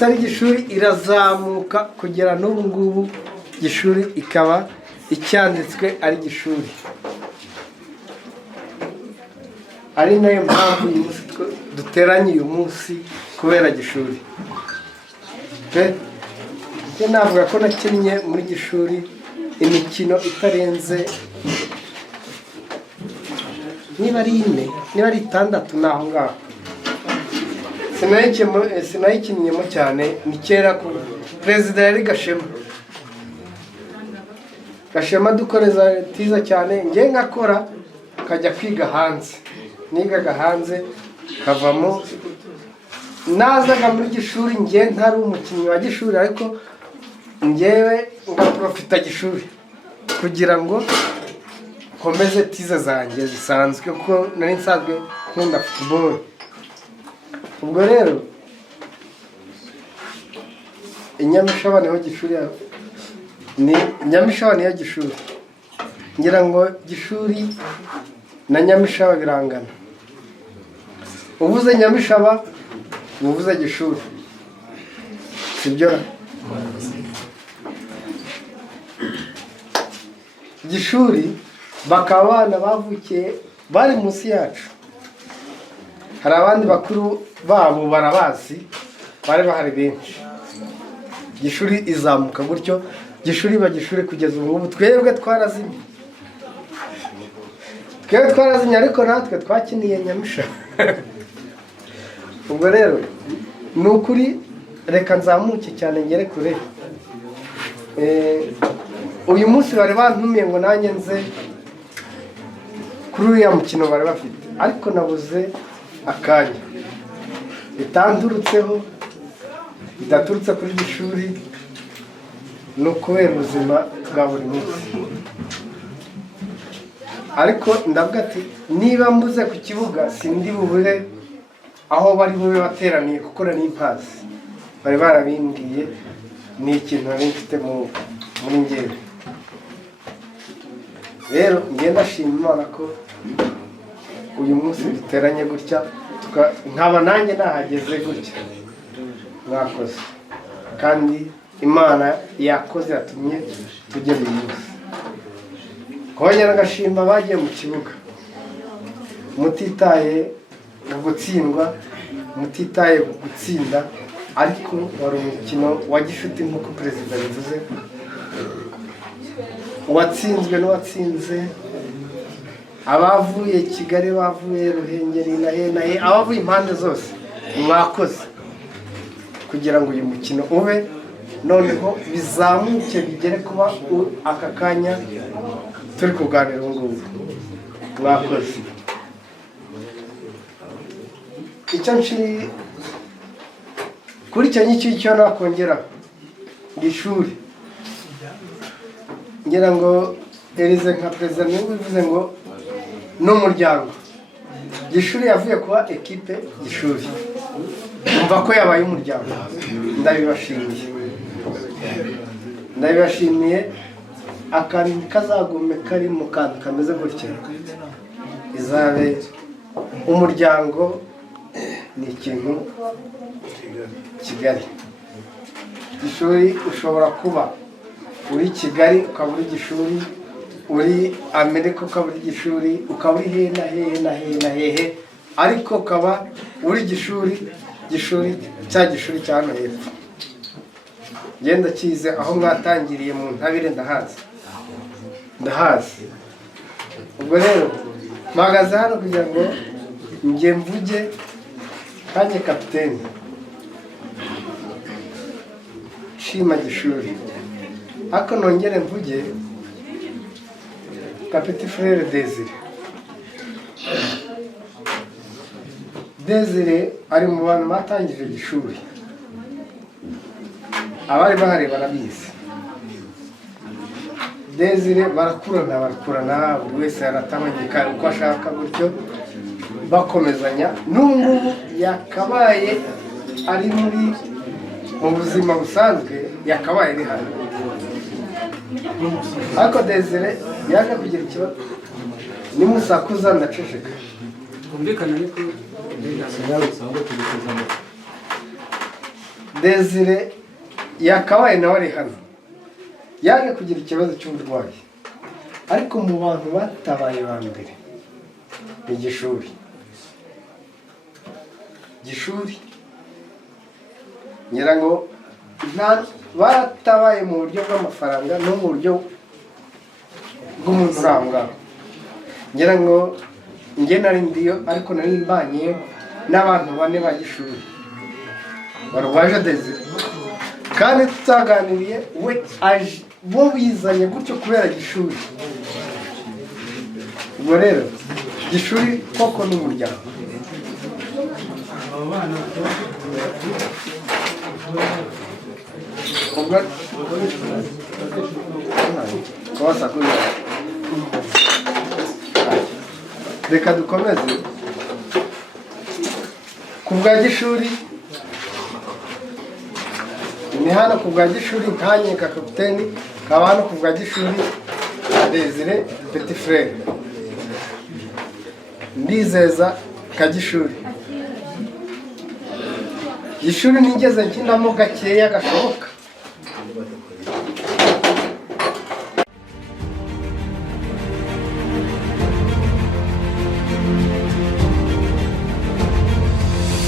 ari Gishuri irazamuka kugera n'ubu ngubu Gishuri ikaba icyanditswe ari Gishuri ari nayo mpamvu uyu munsi duteranye uyu munsi kubera Gishuri njye navuga ko nakinnye muri Gishuri imikino itarenze niba ari 4 niba ari 6 naho ngaho sinayikinnyemo cyane ni kera ko perezida yari Gashema dukoreza tiza cyane njye ngakora kajya kwiga hanze nigaga hanze kavamo nazaga muri Gishuri njye ntari umukinnyi wa Gishuri ariko njyewe ngaprofita Gishuri kugira ngo komeze tiza zanjye zisanzwe kuko nari nsanzwe nkunda football ubwo rero Inyamishaba niho Gishuri ni Nyamishaba niyo Gishuri ngira ngo Gishuri na Nyamishaba birangana uvuze Nyamishaba uvuze Gishuri sibyo Gishuri bakaba abana bavukiye bari munsi yacu hari abandi bakuru babo barabazi bari bahari benshi Gishuri izamuka gutyo Gishuri Gishuri kugeza ubu twebwe twarazimye ariko natwe twakiniye Nyamishaba ubwo rero ni ukuri reka nzamuke cyane ngere kure uyu munsi bari bantumiye ngo nanjye nze kuri uriya mukino bari bafite ariko nabuze akanya bitandurutseho bidaturutse kuri Gishuri ni ukubera ubuzima bwa buri munsi ariko ndavuga ati niba mbuze ku kibuga sindi bubure aho bari bube bateraniye kuko nari mpazi bari barabimbwiye ni ikintu nari mfite muri njyewe rero ngenda shima Imana ko uyu munsi duteranye gutya nkaba nanjye nahageze gutya mwakoze kandi imana yakoze yatumye tugera uyu munsi. kongera agashima bagiye mu kibuga mutitaye mu gutsindwa, mutitaye mu gutsinda, ariko wari umukino wa gishuti nk'uko perezida bivuze, uwatsinzwe n'uwatsinze, abavuye Kigali, bavuye Ruhengeri na he, abavuye impande zose, mwakoze kugira ngo uyu mukino ube, noneho bizamuke bigere kuba aka kanya turi kuganira ubu ngubu. Mwakoze. Icyo nshiri kuri icyo ngicyo nakongera ishuri, ngira ngo Elize nka perezida niwe bivuze ngo n'umuryango Gishuri yavuye kuba ekipe Gishuri, umva ko yabaye umuryango. Ndabibashimiye. Akantu kazagume kari mu kantu kameze gutya, izabe umuryango. Ni ikintu Kigali. Gishuri ushobora kuba uri Kigali ukaba uri Gishuri, uri Amerika ukaba uri Gishuri, ukaba uri hehe, ariko ukaba uri Gishuri cya Gishuri cya hano hepfo. Ngenda kize aho mwatangiriye mu Ntabire, ndahazi. Ubwo rero mpagaze hano kugira ngo njye mvuge kanye kapiteni shima Gishuri, ariko nongere mvuge kapiti frere Desire ari mu bantu batangije Gishuri. Abari bahari barabizi. Desire barakurana, buri wese aratamanyika uko ashaka, gutyo bakomezanya. N'ubu yakabaye ari mu buzima busanzwe, yakabaye ari hano, ariko Desire yaje kugira ikibazo. Nimusakuza ndaceceka. Desire yakabaye nawe ari hano, yaje kugira ikibazo cy'uburwayi, ariko mu bantu batabaye ba mbere ni Gishuri. Ngira ngo batabaye mu buryo bw'amafaranga no mu buryo bw'umuntu uri aho ngaho. Ngira ngo njye nari ndiyo, ariko nari mbanye n'abantu 4 ba Gishuri barwaje Desire, kandi tutaganiriye we aje bo bizanye gutyo kubera Gishuri. Ubwo rero Gishuri koko n'umuryango. Reka dukomeze ku bwa Gishuri. Ni hano ku bwa Gishuri nkanye ka kapiteni, kaba hano ku bwa Gishuri Desire petit frere. Ndizeza ka Gishuri nigeze nkinamo gakeya gashoboka,